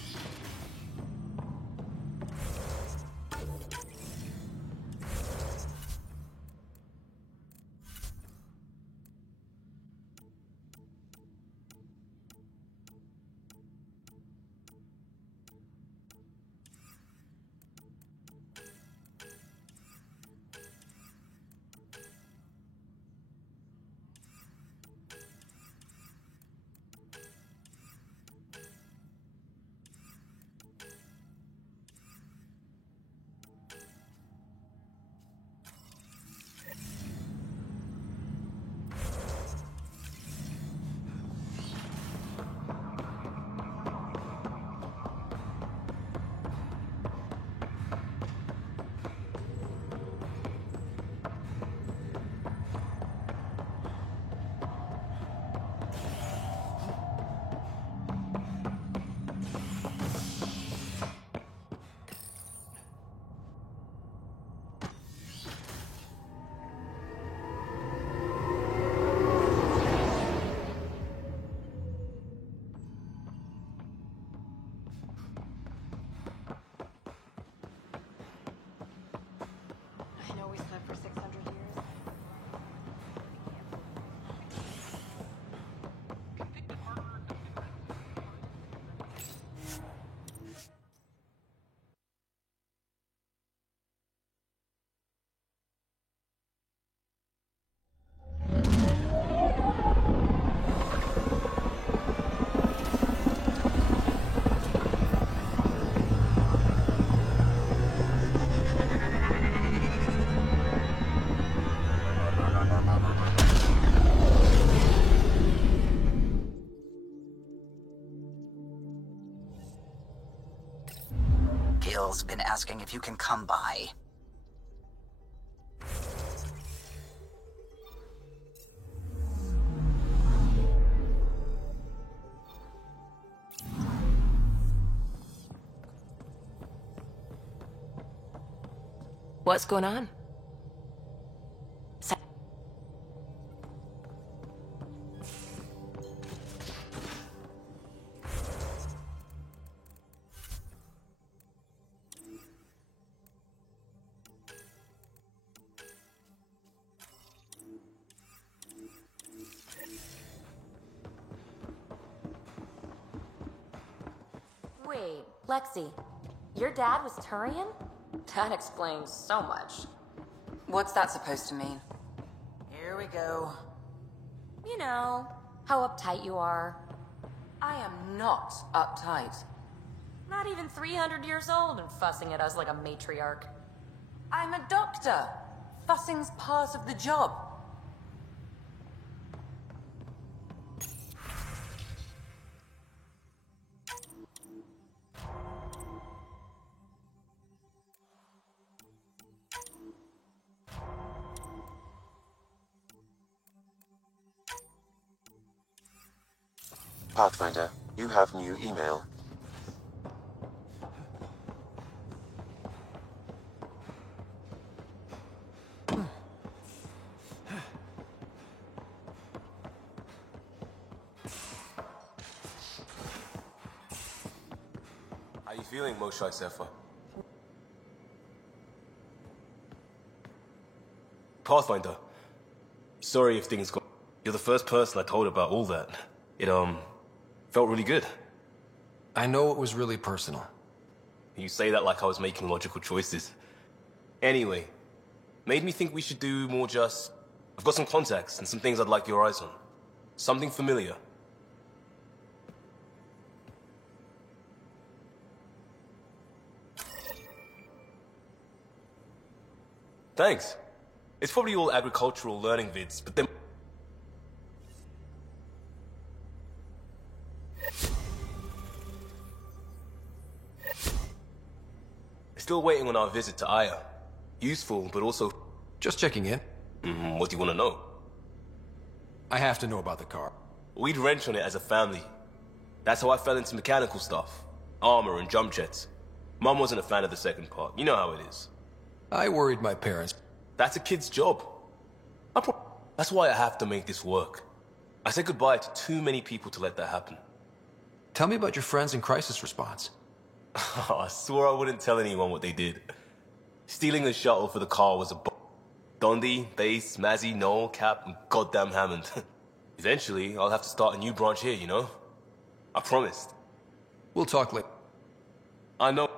I know we slept for 600 years. Gil's been asking if you can come by. What's going on? Wait, Lexi, your dad was Turian? That explains so much. What's that supposed to mean? Here we go. You know, how uptight you are. I am not uptight. Not even 300 years old and fussing at us like a matriarch. I'm a doctor. Fussing's part of the job. Pathfinder, you have new email. How you feeling, Moshae Sefa? Pathfinder, sorry if things got... You're the first person I told about all that. It, felt really good. I know it was really personal. You say that like I was making logical choices. Anyway, made me think we should do more just... I've got some contacts and some things I'd like your eyes on. Something familiar. Thanks. It's probably all agricultural learning vids, but then... Still waiting on our visit to Aya. Useful, but also... Just checking in. What do you want to know? I have to know about the car. We'd wrench on it as a family. That's how I fell into mechanical stuff. Armor and jump jets. Mum wasn't a fan of the second part. You know how it is. I worried my parents. That's a kid's job. That's why I have to make this work. I said goodbye to too many people to let that happen. Tell me about your friends in crisis response. I swore I wouldn't tell anyone what they did. Stealing the shuttle for the car was a Dondi, Base, Mazzy, Noel, Cap, and goddamn Hammond. Eventually, I'll have to start a new branch here, you know? I promised. We'll talk later. I know.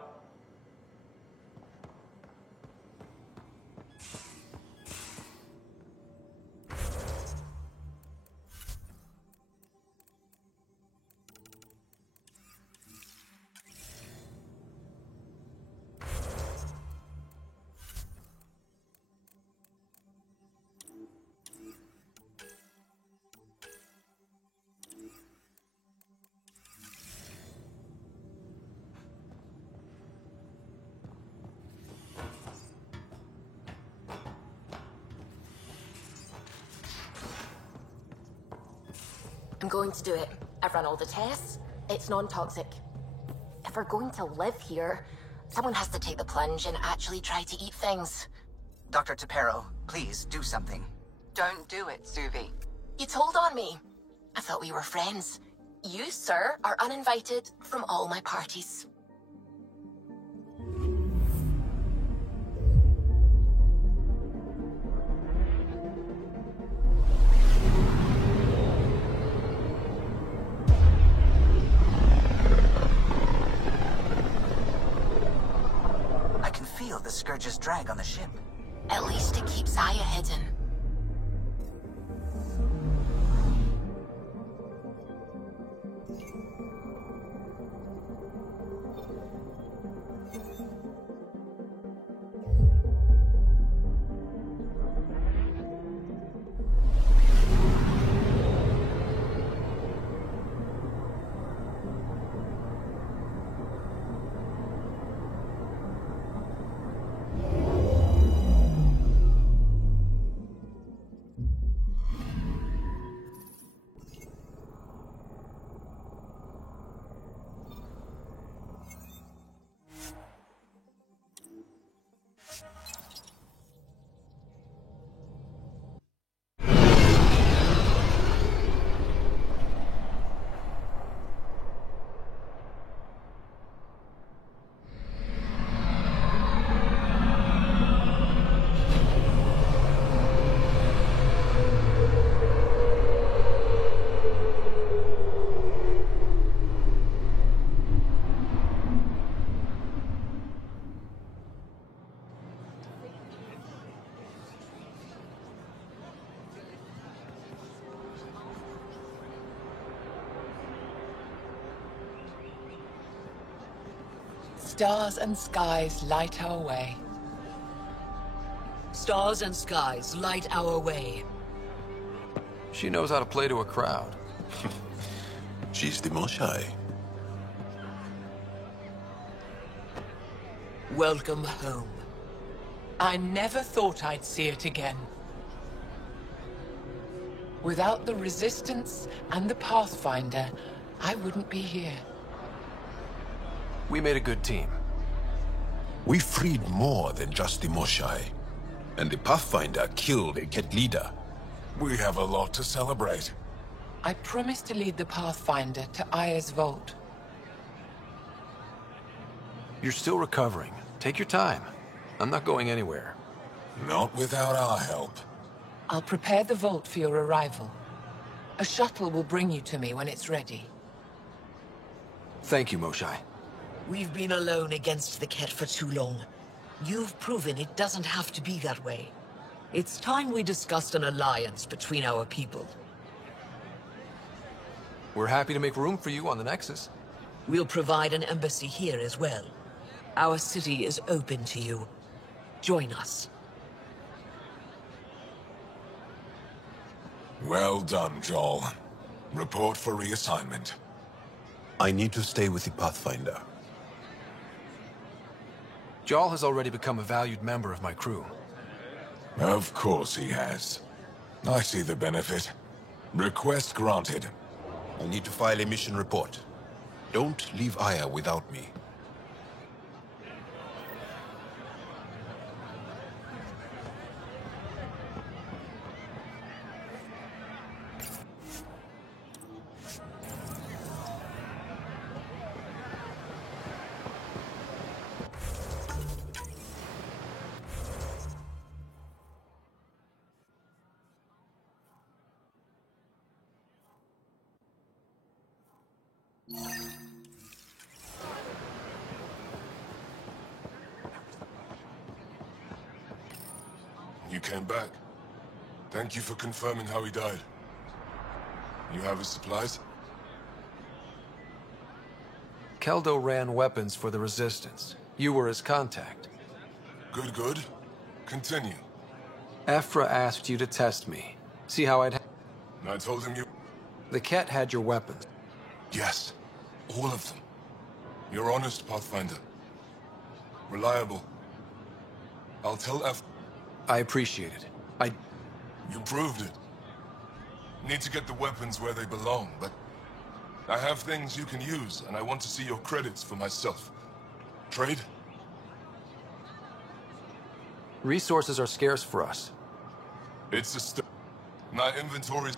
I'm going to do it. I've run all the tests. It's non-toxic. If we're going to live here, someone has to take the plunge and actually try to eat things. Dr. Tapero, please do something. Don't do it, Suvi. You told on me. I thought we were friends. You, sir, are uninvited from all my parties. The Scourge's drag on the ship. At least it keeps Aya hidden. Stars and skies light our way. Stars and skies light our way. She knows how to play to a crowd. She's the Moshai. Welcome home. I never thought I'd see it again. Without the Resistance and the Pathfinder, I wouldn't be here. We made a good team. We freed more than just the Moshai. And the Pathfinder killed a Ket leader. We have a lot to celebrate. I promised to lead the Pathfinder to Aya's vault. You're still recovering. Take your time. I'm not going anywhere. Not without our help. I'll prepare the vault for your arrival. A shuttle will bring you to me when it's ready. Thank you, Moshai. We've been alone against the Ket for too long. You've proven it doesn't have to be that way. It's time we discussed an alliance between our people. We're happy to make room for you on the Nexus. We'll provide an embassy here as well. Our city is open to you. Join us. Well done, Joel. Report for reassignment. I need to stay with the Pathfinder. Jaal has already become a valued member of my crew. Of course he has. I see the benefit. Request granted. I need to file a mission report. Don't leave Aya without me. You came back. Thank you for confirming how he died. You have his supplies? Keldo ran weapons for the Resistance. You were his contact. Good, good. Continue. Ephra asked you to test me. See how I'd... I told him you... The Ket had your weapons. Yes. All of them. You're honest, Pathfinder. Reliable. I'll tell I appreciate it. You proved it. Need to get the weapons where they belong, but... I have things you can use, and I want to see your credits for myself. Trade? Resources are scarce for us. It's a my inventory's...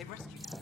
They rescued her.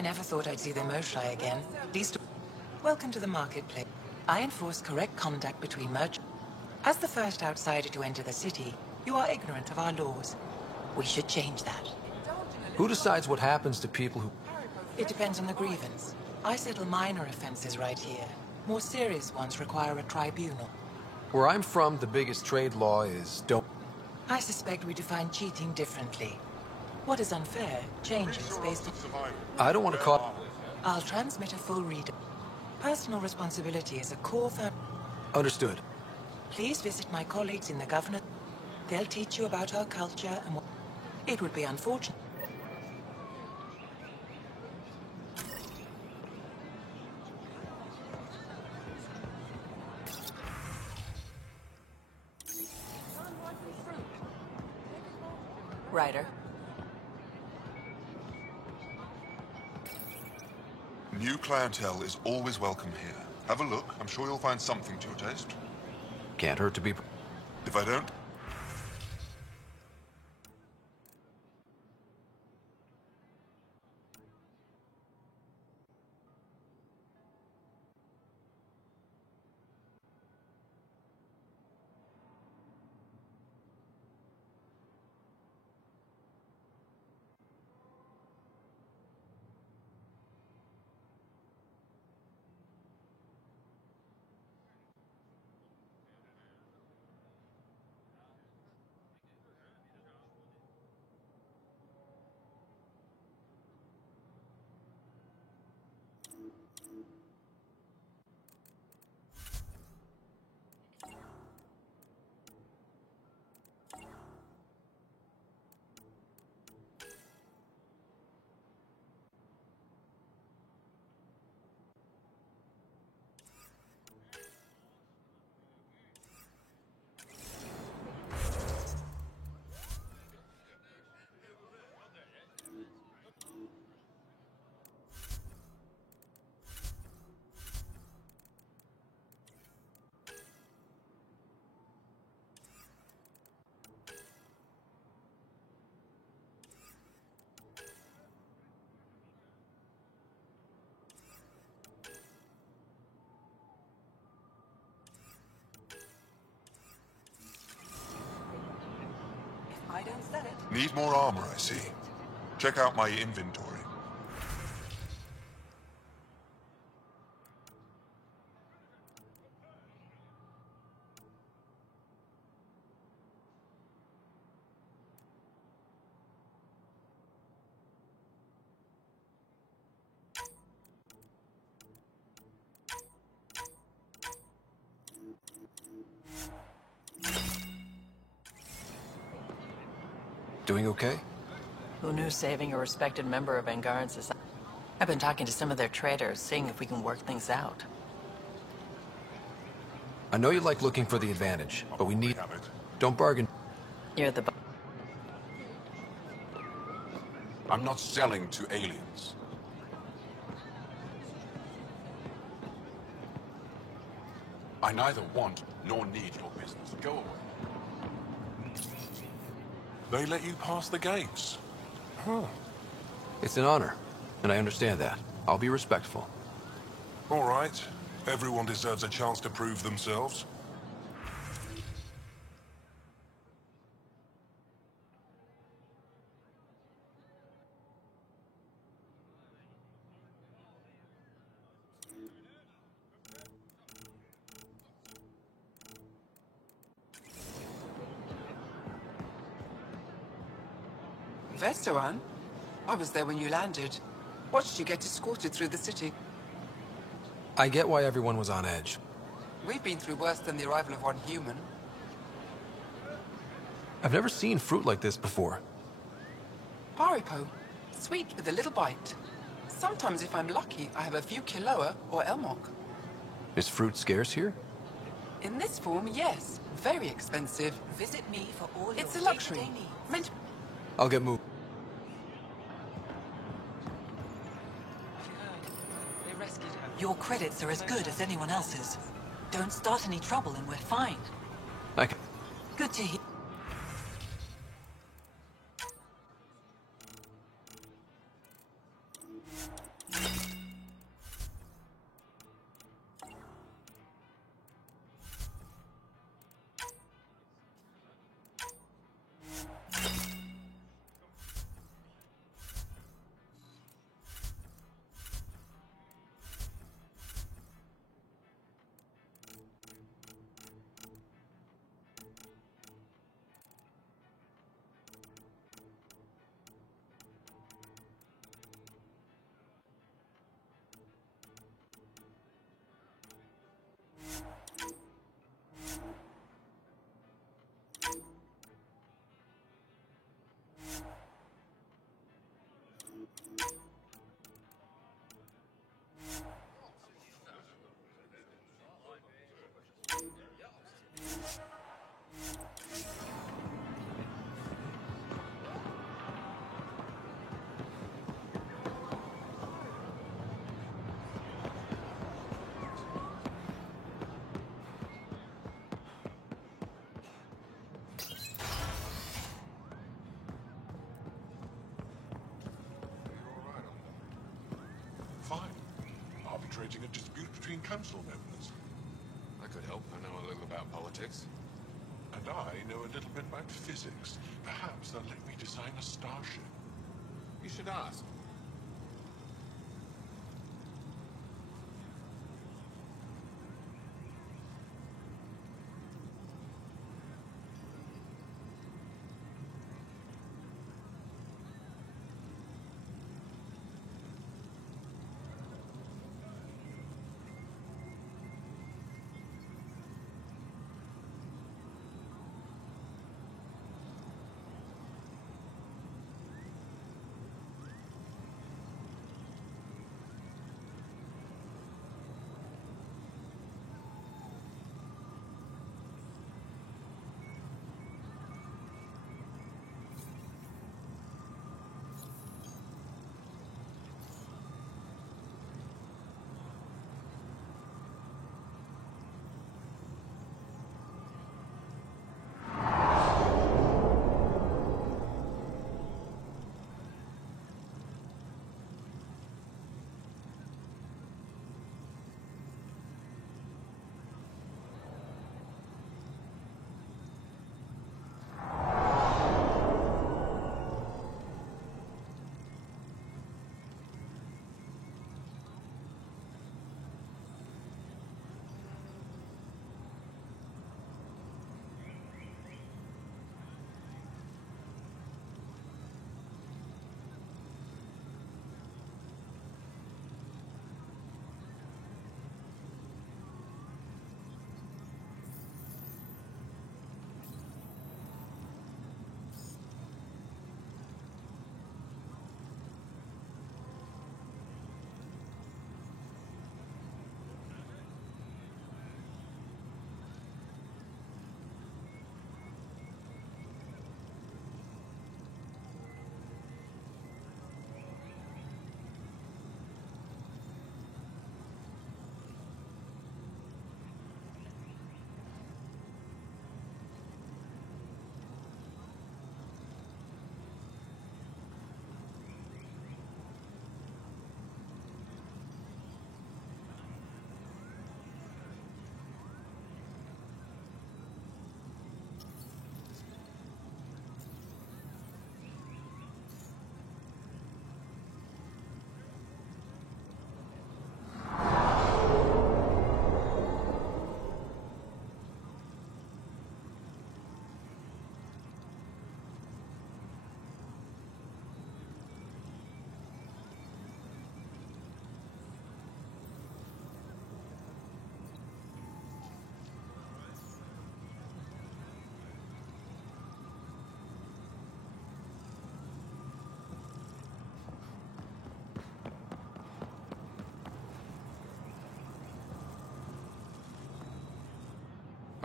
I never thought I'd see the Moshae again. Least... Welcome to the marketplace. I enforce correct conduct between merchants. As the first outsider to enter the city, you are ignorant of our laws. We should change that. Who decides what happens to people who... It depends on the grievance. I settle minor offenses right here. More serious ones require a tribunal. Where I'm from, the biggest trade law is don't... I suspect we define cheating differently. What is unfair changes based on... I don't want to call... I'll transmit a full reader. Personal responsibility is a core for... Understood. Please visit my colleagues in the government. They'll teach you about our culture and what... It would be unfortunate. Ryder. New clientele is always welcome here. Have a look. I'm sure you'll find something to your taste. Can't hurt to be... If I don't... I don't sell it. Need more armor, I see. Check out my inventory. Doing okay? Who knew saving a respected member of Angaran society? I've been talking to some of their traders, seeing if we can work things out. I know you like looking for the advantage, but we need... Don't bargain. You're the... I'm not selling to aliens. I neither want nor need your business. Go away. They let you pass the gates. Huh. It's an honor, and I understand that. I'll be respectful. All right. Everyone deserves a chance to prove themselves. Vestaran? I was there when you landed. Watched you get escorted through the city. I get why everyone was on edge. We've been through worse than the arrival of one human. I've never seen fruit like this before. Paripo. Sweet with a little bite. Sometimes if I'm lucky, I have a few Kiloa or Elmok. Is fruit scarce here? In this form, yes. Very expensive. Visit me for all It's your a luxury. day-to-day needs. Meant I'll get moved. Your credits are as good as anyone else's. Don't start any trouble and we're fine. I can... Good to hear. managing a dispute between council members. I could help. I know a little about politics. And I know a little bit about physics. Perhaps they'll let me design a starship. You should ask.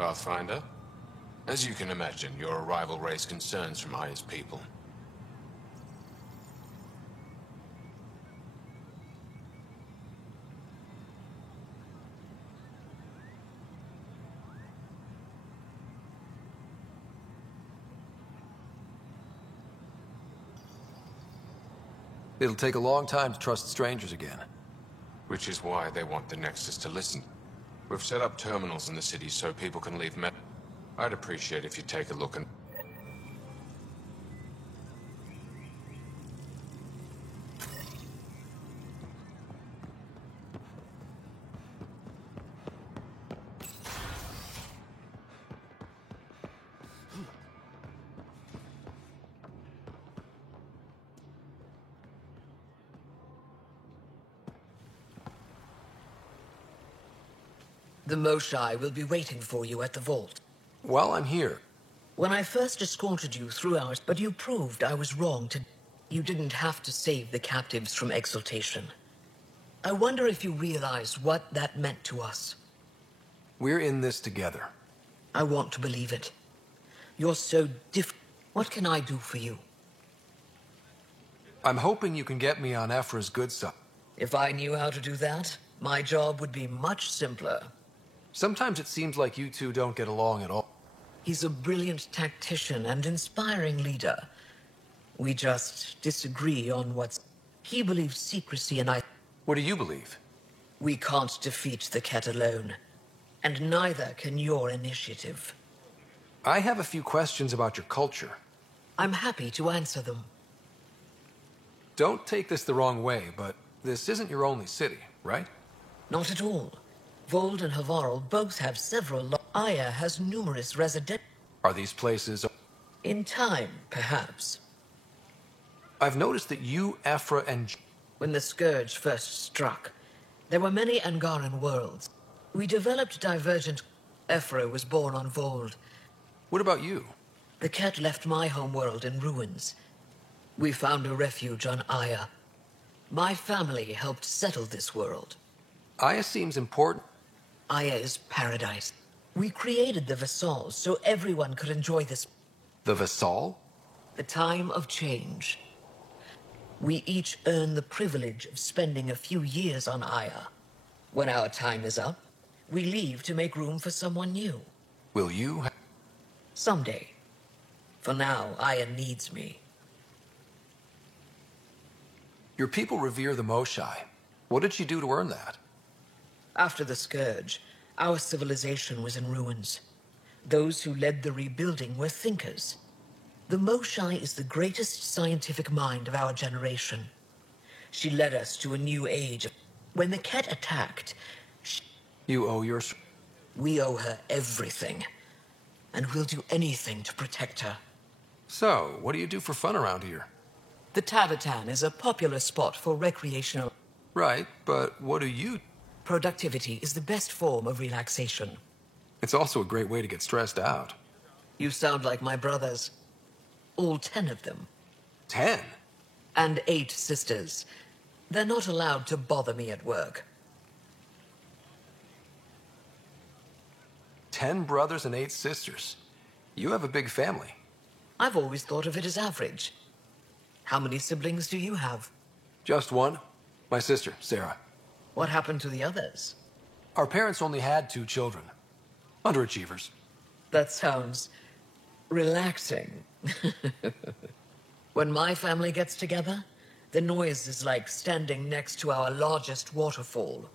Pathfinder, as you can imagine, your arrival raised concerns from Aya's people. It'll take a long time to trust strangers again. Which is why they want the Nexus to listen. We've set up terminals in the city so people can leave I'd appreciate if you take a look and... The Moshae will be waiting for you at the vault. While I'm here. When I first escorted you through ours, but you proved I was wrong to... You didn't have to save the captives from exaltation. I wonder if you realize what that meant to us. We're in this together. I want to believe it. You're so different. What can I do for you? I'm hoping you can get me on Ephra's good side. If I knew how to do that, my job would be much simpler. Sometimes it seems like you two don't get along at all. He's a brilliant tactician and inspiring leader. We just disagree on what's... He believes secrecy and I... What do you believe? We can't defeat the Ket alone, and neither can your initiative. I have a few questions about your culture. I'm happy to answer them. Don't take this the wrong way, but this isn't your only city, right? Not at all. Vold and Havarl both have several Aya has numerous resident. Are these places... In time, perhaps. I've noticed that you, Aphra, and... When the Scourge first struck, there were many Angaran worlds. We developed divergent... Aphra was born on Vold. What about you? The Ket left my home world in ruins. We found a refuge on Aya. My family helped settle this world. Aya seems important. Aya is paradise. We created the Vassal so everyone could enjoy this... The Vassal? The time of change. We each earn the privilege of spending a few years on Aya. When our time is up, we leave to make room for someone new. Will you? Someday. For now, Aya needs me. Your people revere the Moshae. What did you do to earn that? After the Scourge, our civilization was in ruins. Those who led the rebuilding were thinkers. The Moshae is the greatest scientific mind of our generation. She led us to a new age. When the Ket attacked... You owe your... We owe her everything. And we'll do anything to protect her. So, what do you do for fun around here? The Tavatan is a popular spot for recreational... Right, but what do you... Productivity is the best form of relaxation. It's also a great way to get stressed out. You sound like my brothers. All 10 of them. 10? And 8 sisters. They're not allowed to bother me at work. 10 brothers and 8 sisters. You have a big family. I've always thought of it as average. How many siblings do you have? Just one. My sister, Sarah. What happened to the others? Our parents only had 2 children. Underachievers. That sounds... relaxing. When my family gets together, the noise is like standing next to our largest waterfall.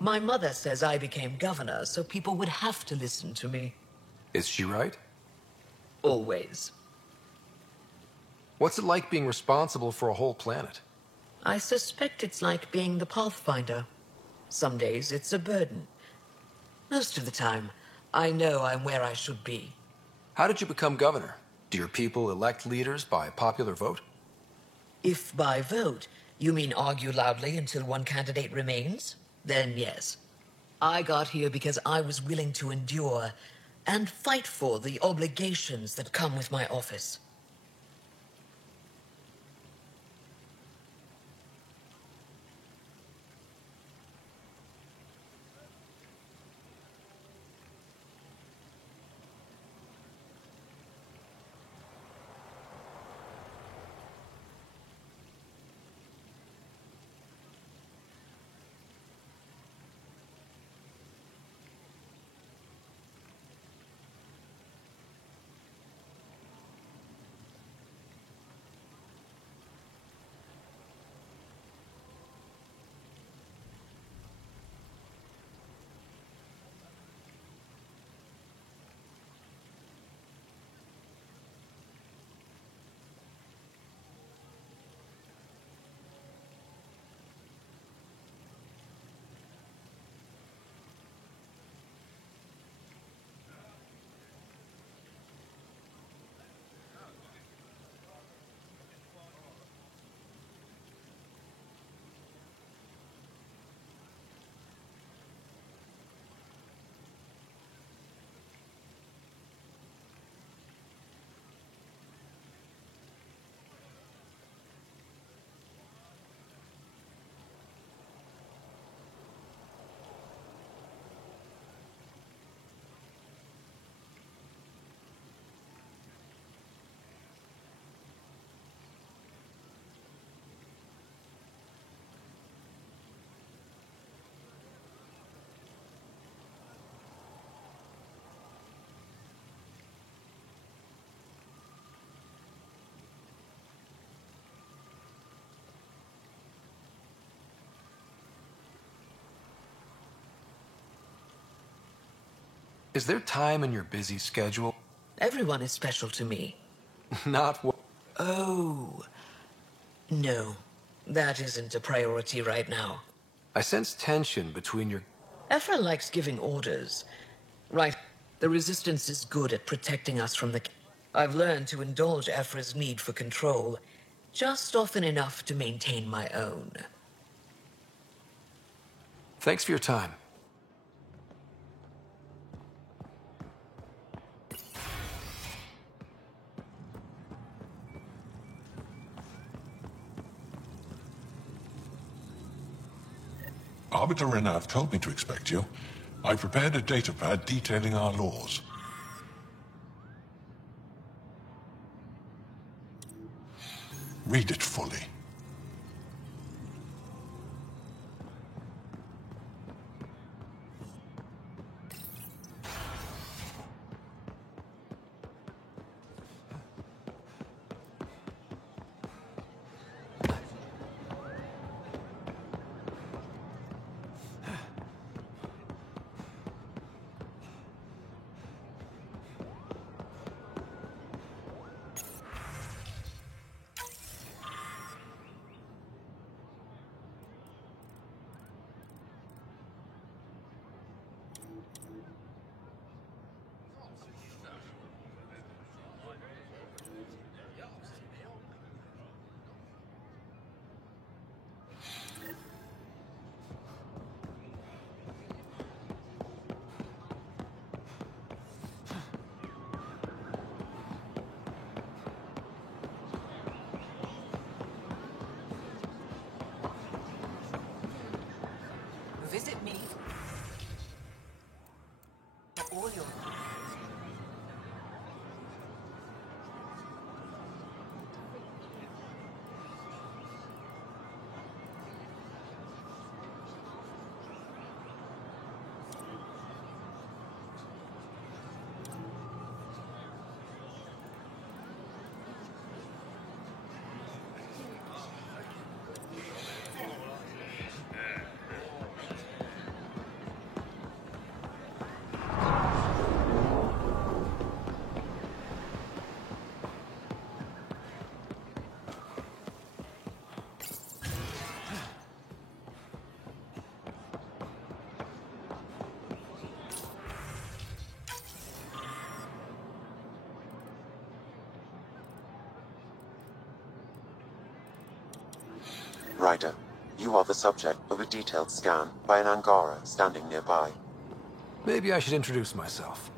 My mother says I became governor, so people would have to listen to me. Is she right? Always. What's it like being responsible for a whole planet? I suspect it's like being the Pathfinder. Some days it's a burden. Most of the time, I know I'm where I should be. How did you become governor? Do your people elect leaders by popular vote? If by vote, you mean argue loudly until one candidate remains, then yes. I got here because I was willing to endure and fight for the obligations that come with my office. Is there time in your busy schedule? Everyone is special to me. Not what... Oh. No. That isn't a priority right now. I sense tension between your... Ephra likes giving orders. Right. The Resistance is good at protecting us from the... I've learned to indulge Ephra's need for control, just often enough to maintain my own. Thanks for your time. Arbiter Renav told me to expect you. I prepared a datapad detailing our laws. Read it fully. Visit me. All your... Ryder, you are the subject of a detailed scan by an Angara standing nearby. Maybe I should introduce myself.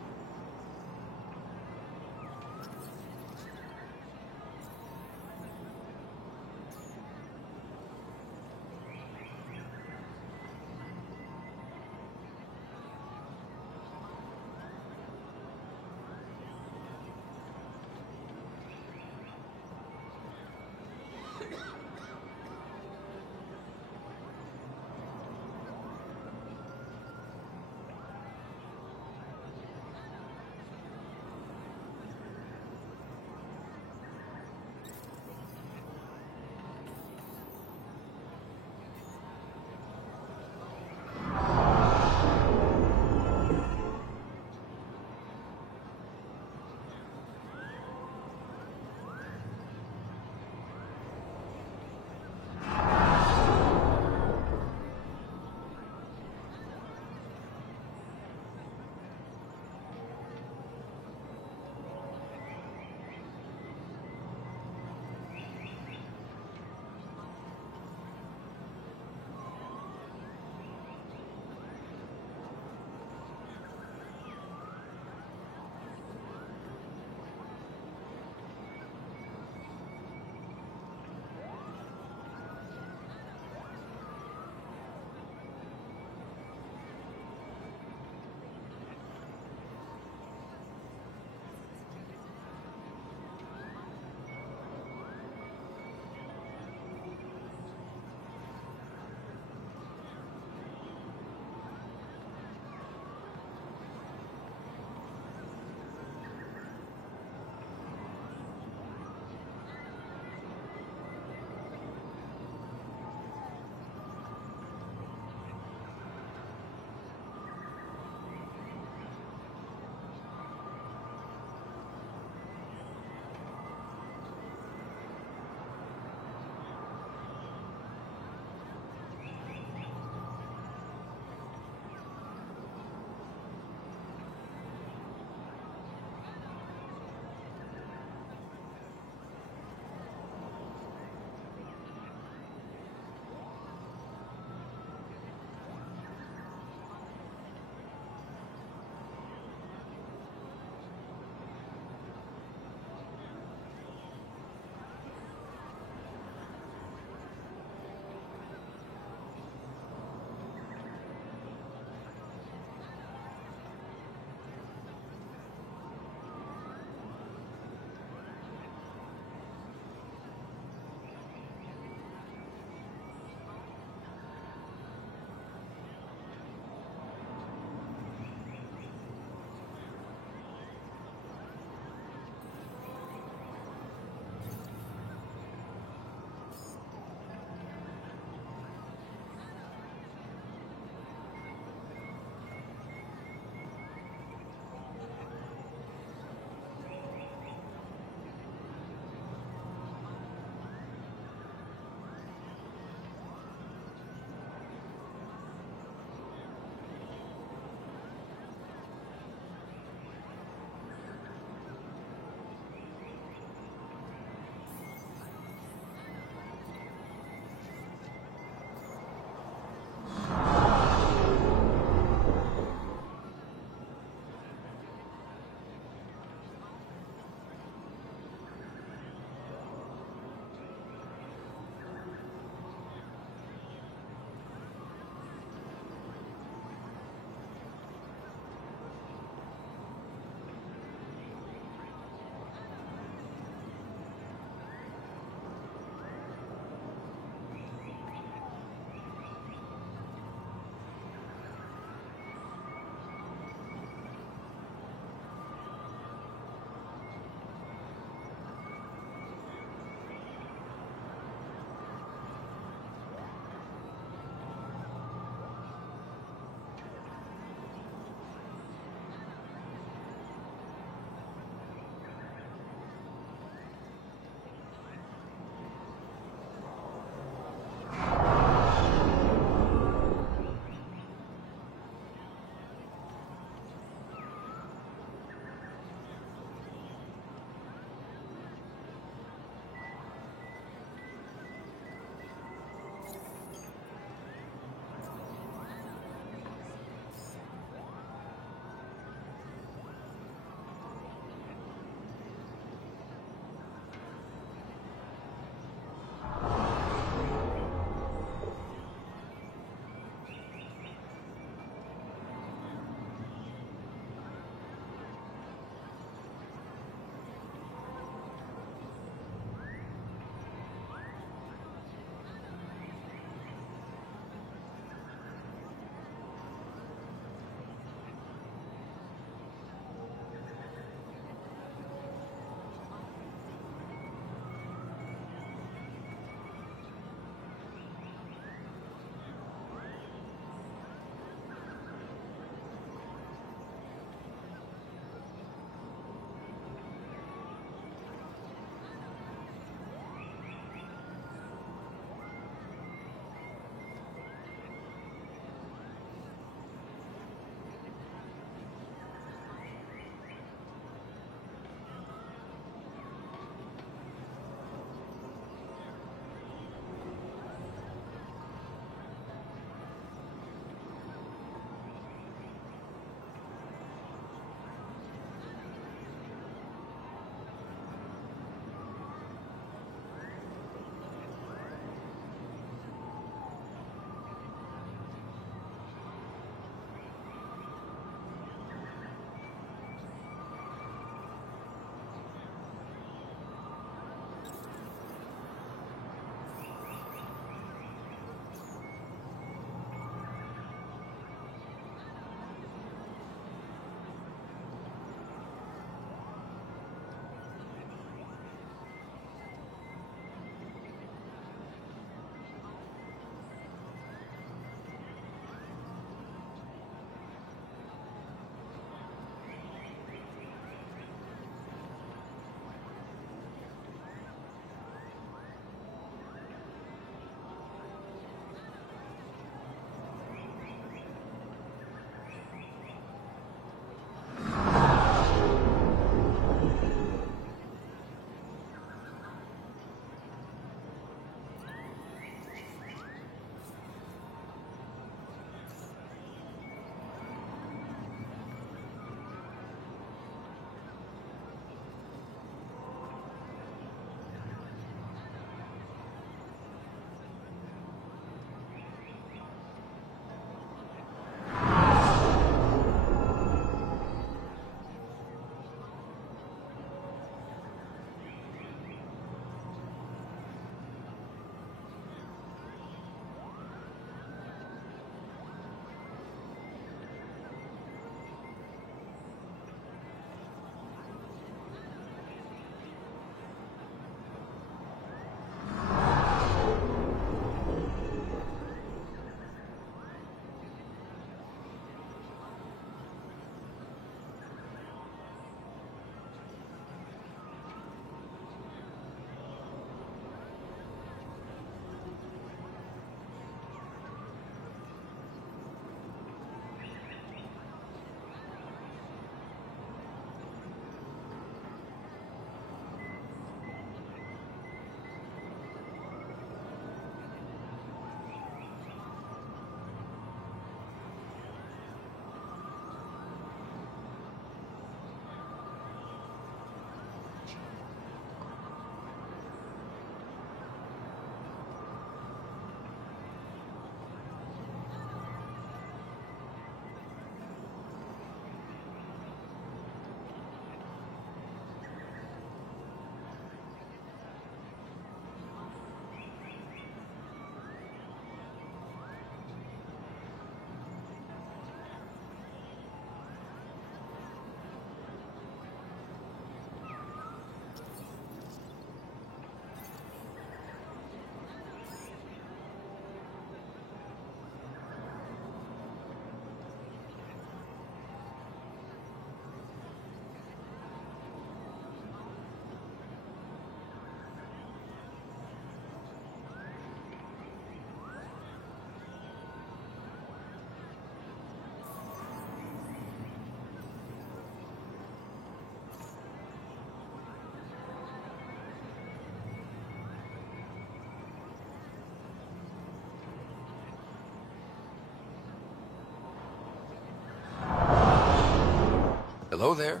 Hello there.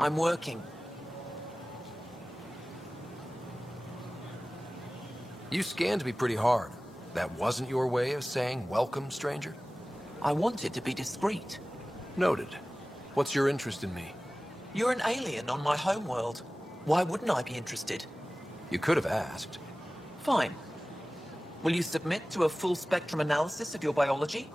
I'm working. You scanned me pretty hard. That wasn't your way of saying welcome, stranger? I wanted to be discreet. Noted. What's your interest in me? You're an alien on my homeworld. Why wouldn't I be interested? You could have asked. Fine. Will you submit to a full spectrum analysis of your biology?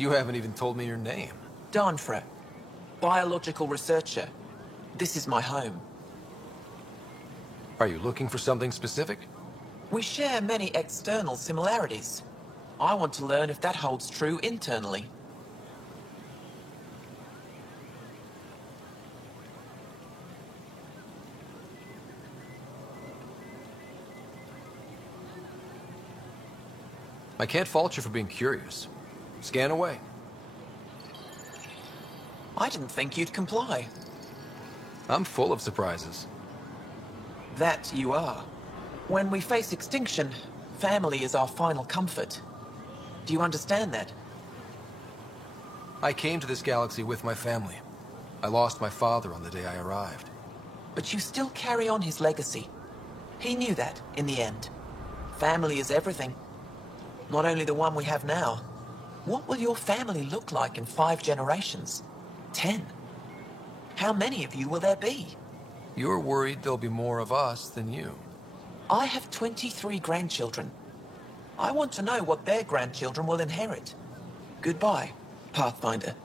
You haven't even told me your name. Danfra, biological researcher. This is my home. Are you looking for something specific? We share many external similarities. I want to learn if that holds true internally. I can't fault you for being curious. Scan away. I didn't think you'd comply. I'm full of surprises. That you are. When we face extinction, family is our final comfort. Do you understand that? I came to this galaxy with my family. I lost my father on the day I arrived. But you still carry on his legacy. He knew that, in the end. Family is everything. Not only the one we have now. What will your family look like in 5 generations? 10? How many of you will there be? You're worried there'll be more of us than you. I have 23 grandchildren. I want to know what their grandchildren will inherit. Goodbye, Pathfinder.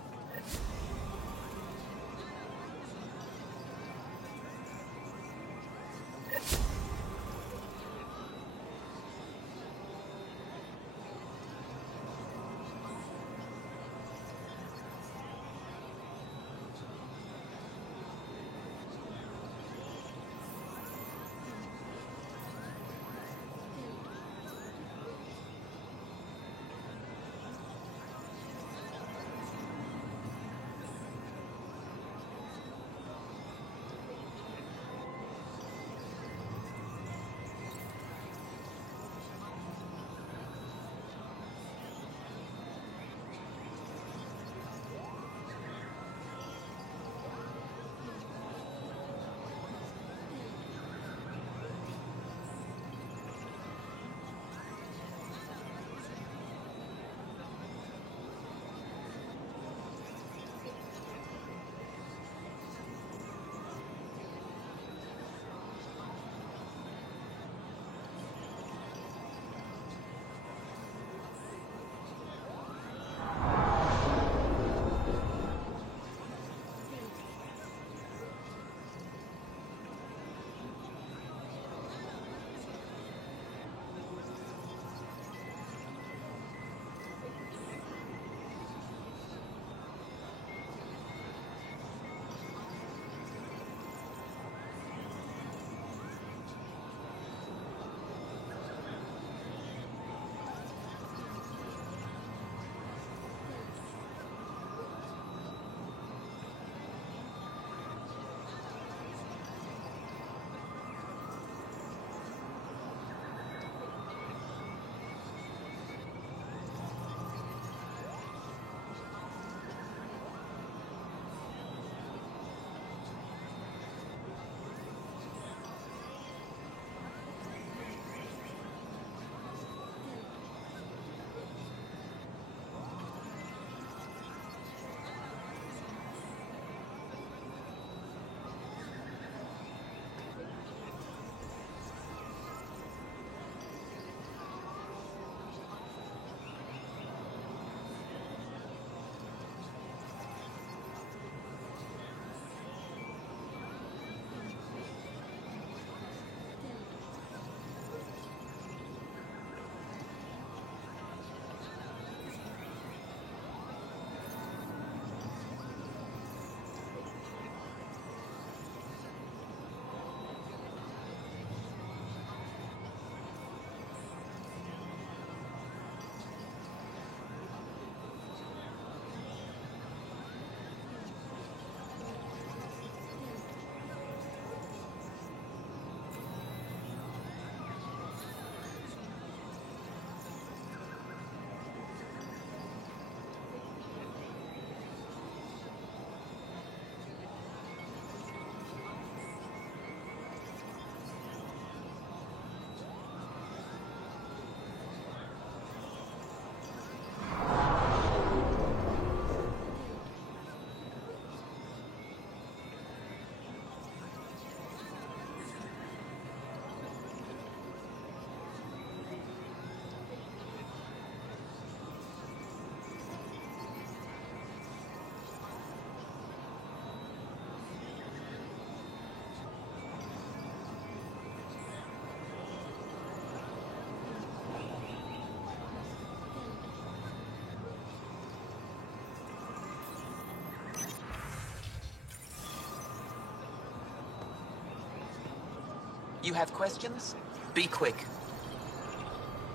You have questions? Be quick.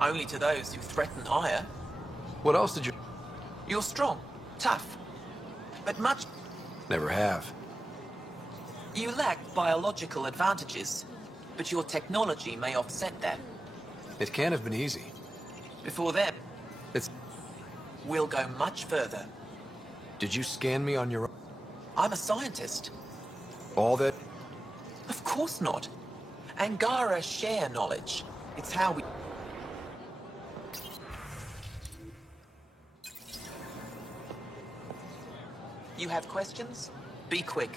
Only to those who threaten higher. What else did you... You're strong, tough, but much... Never have. You lack biological advantages, but your technology may offset that. It can't have been easy. Before then, we'll go much further. Did you scan me on your own? I'm a scientist. All that? Of course not. Angara share knowledge. It's how we... You have questions? Be quick.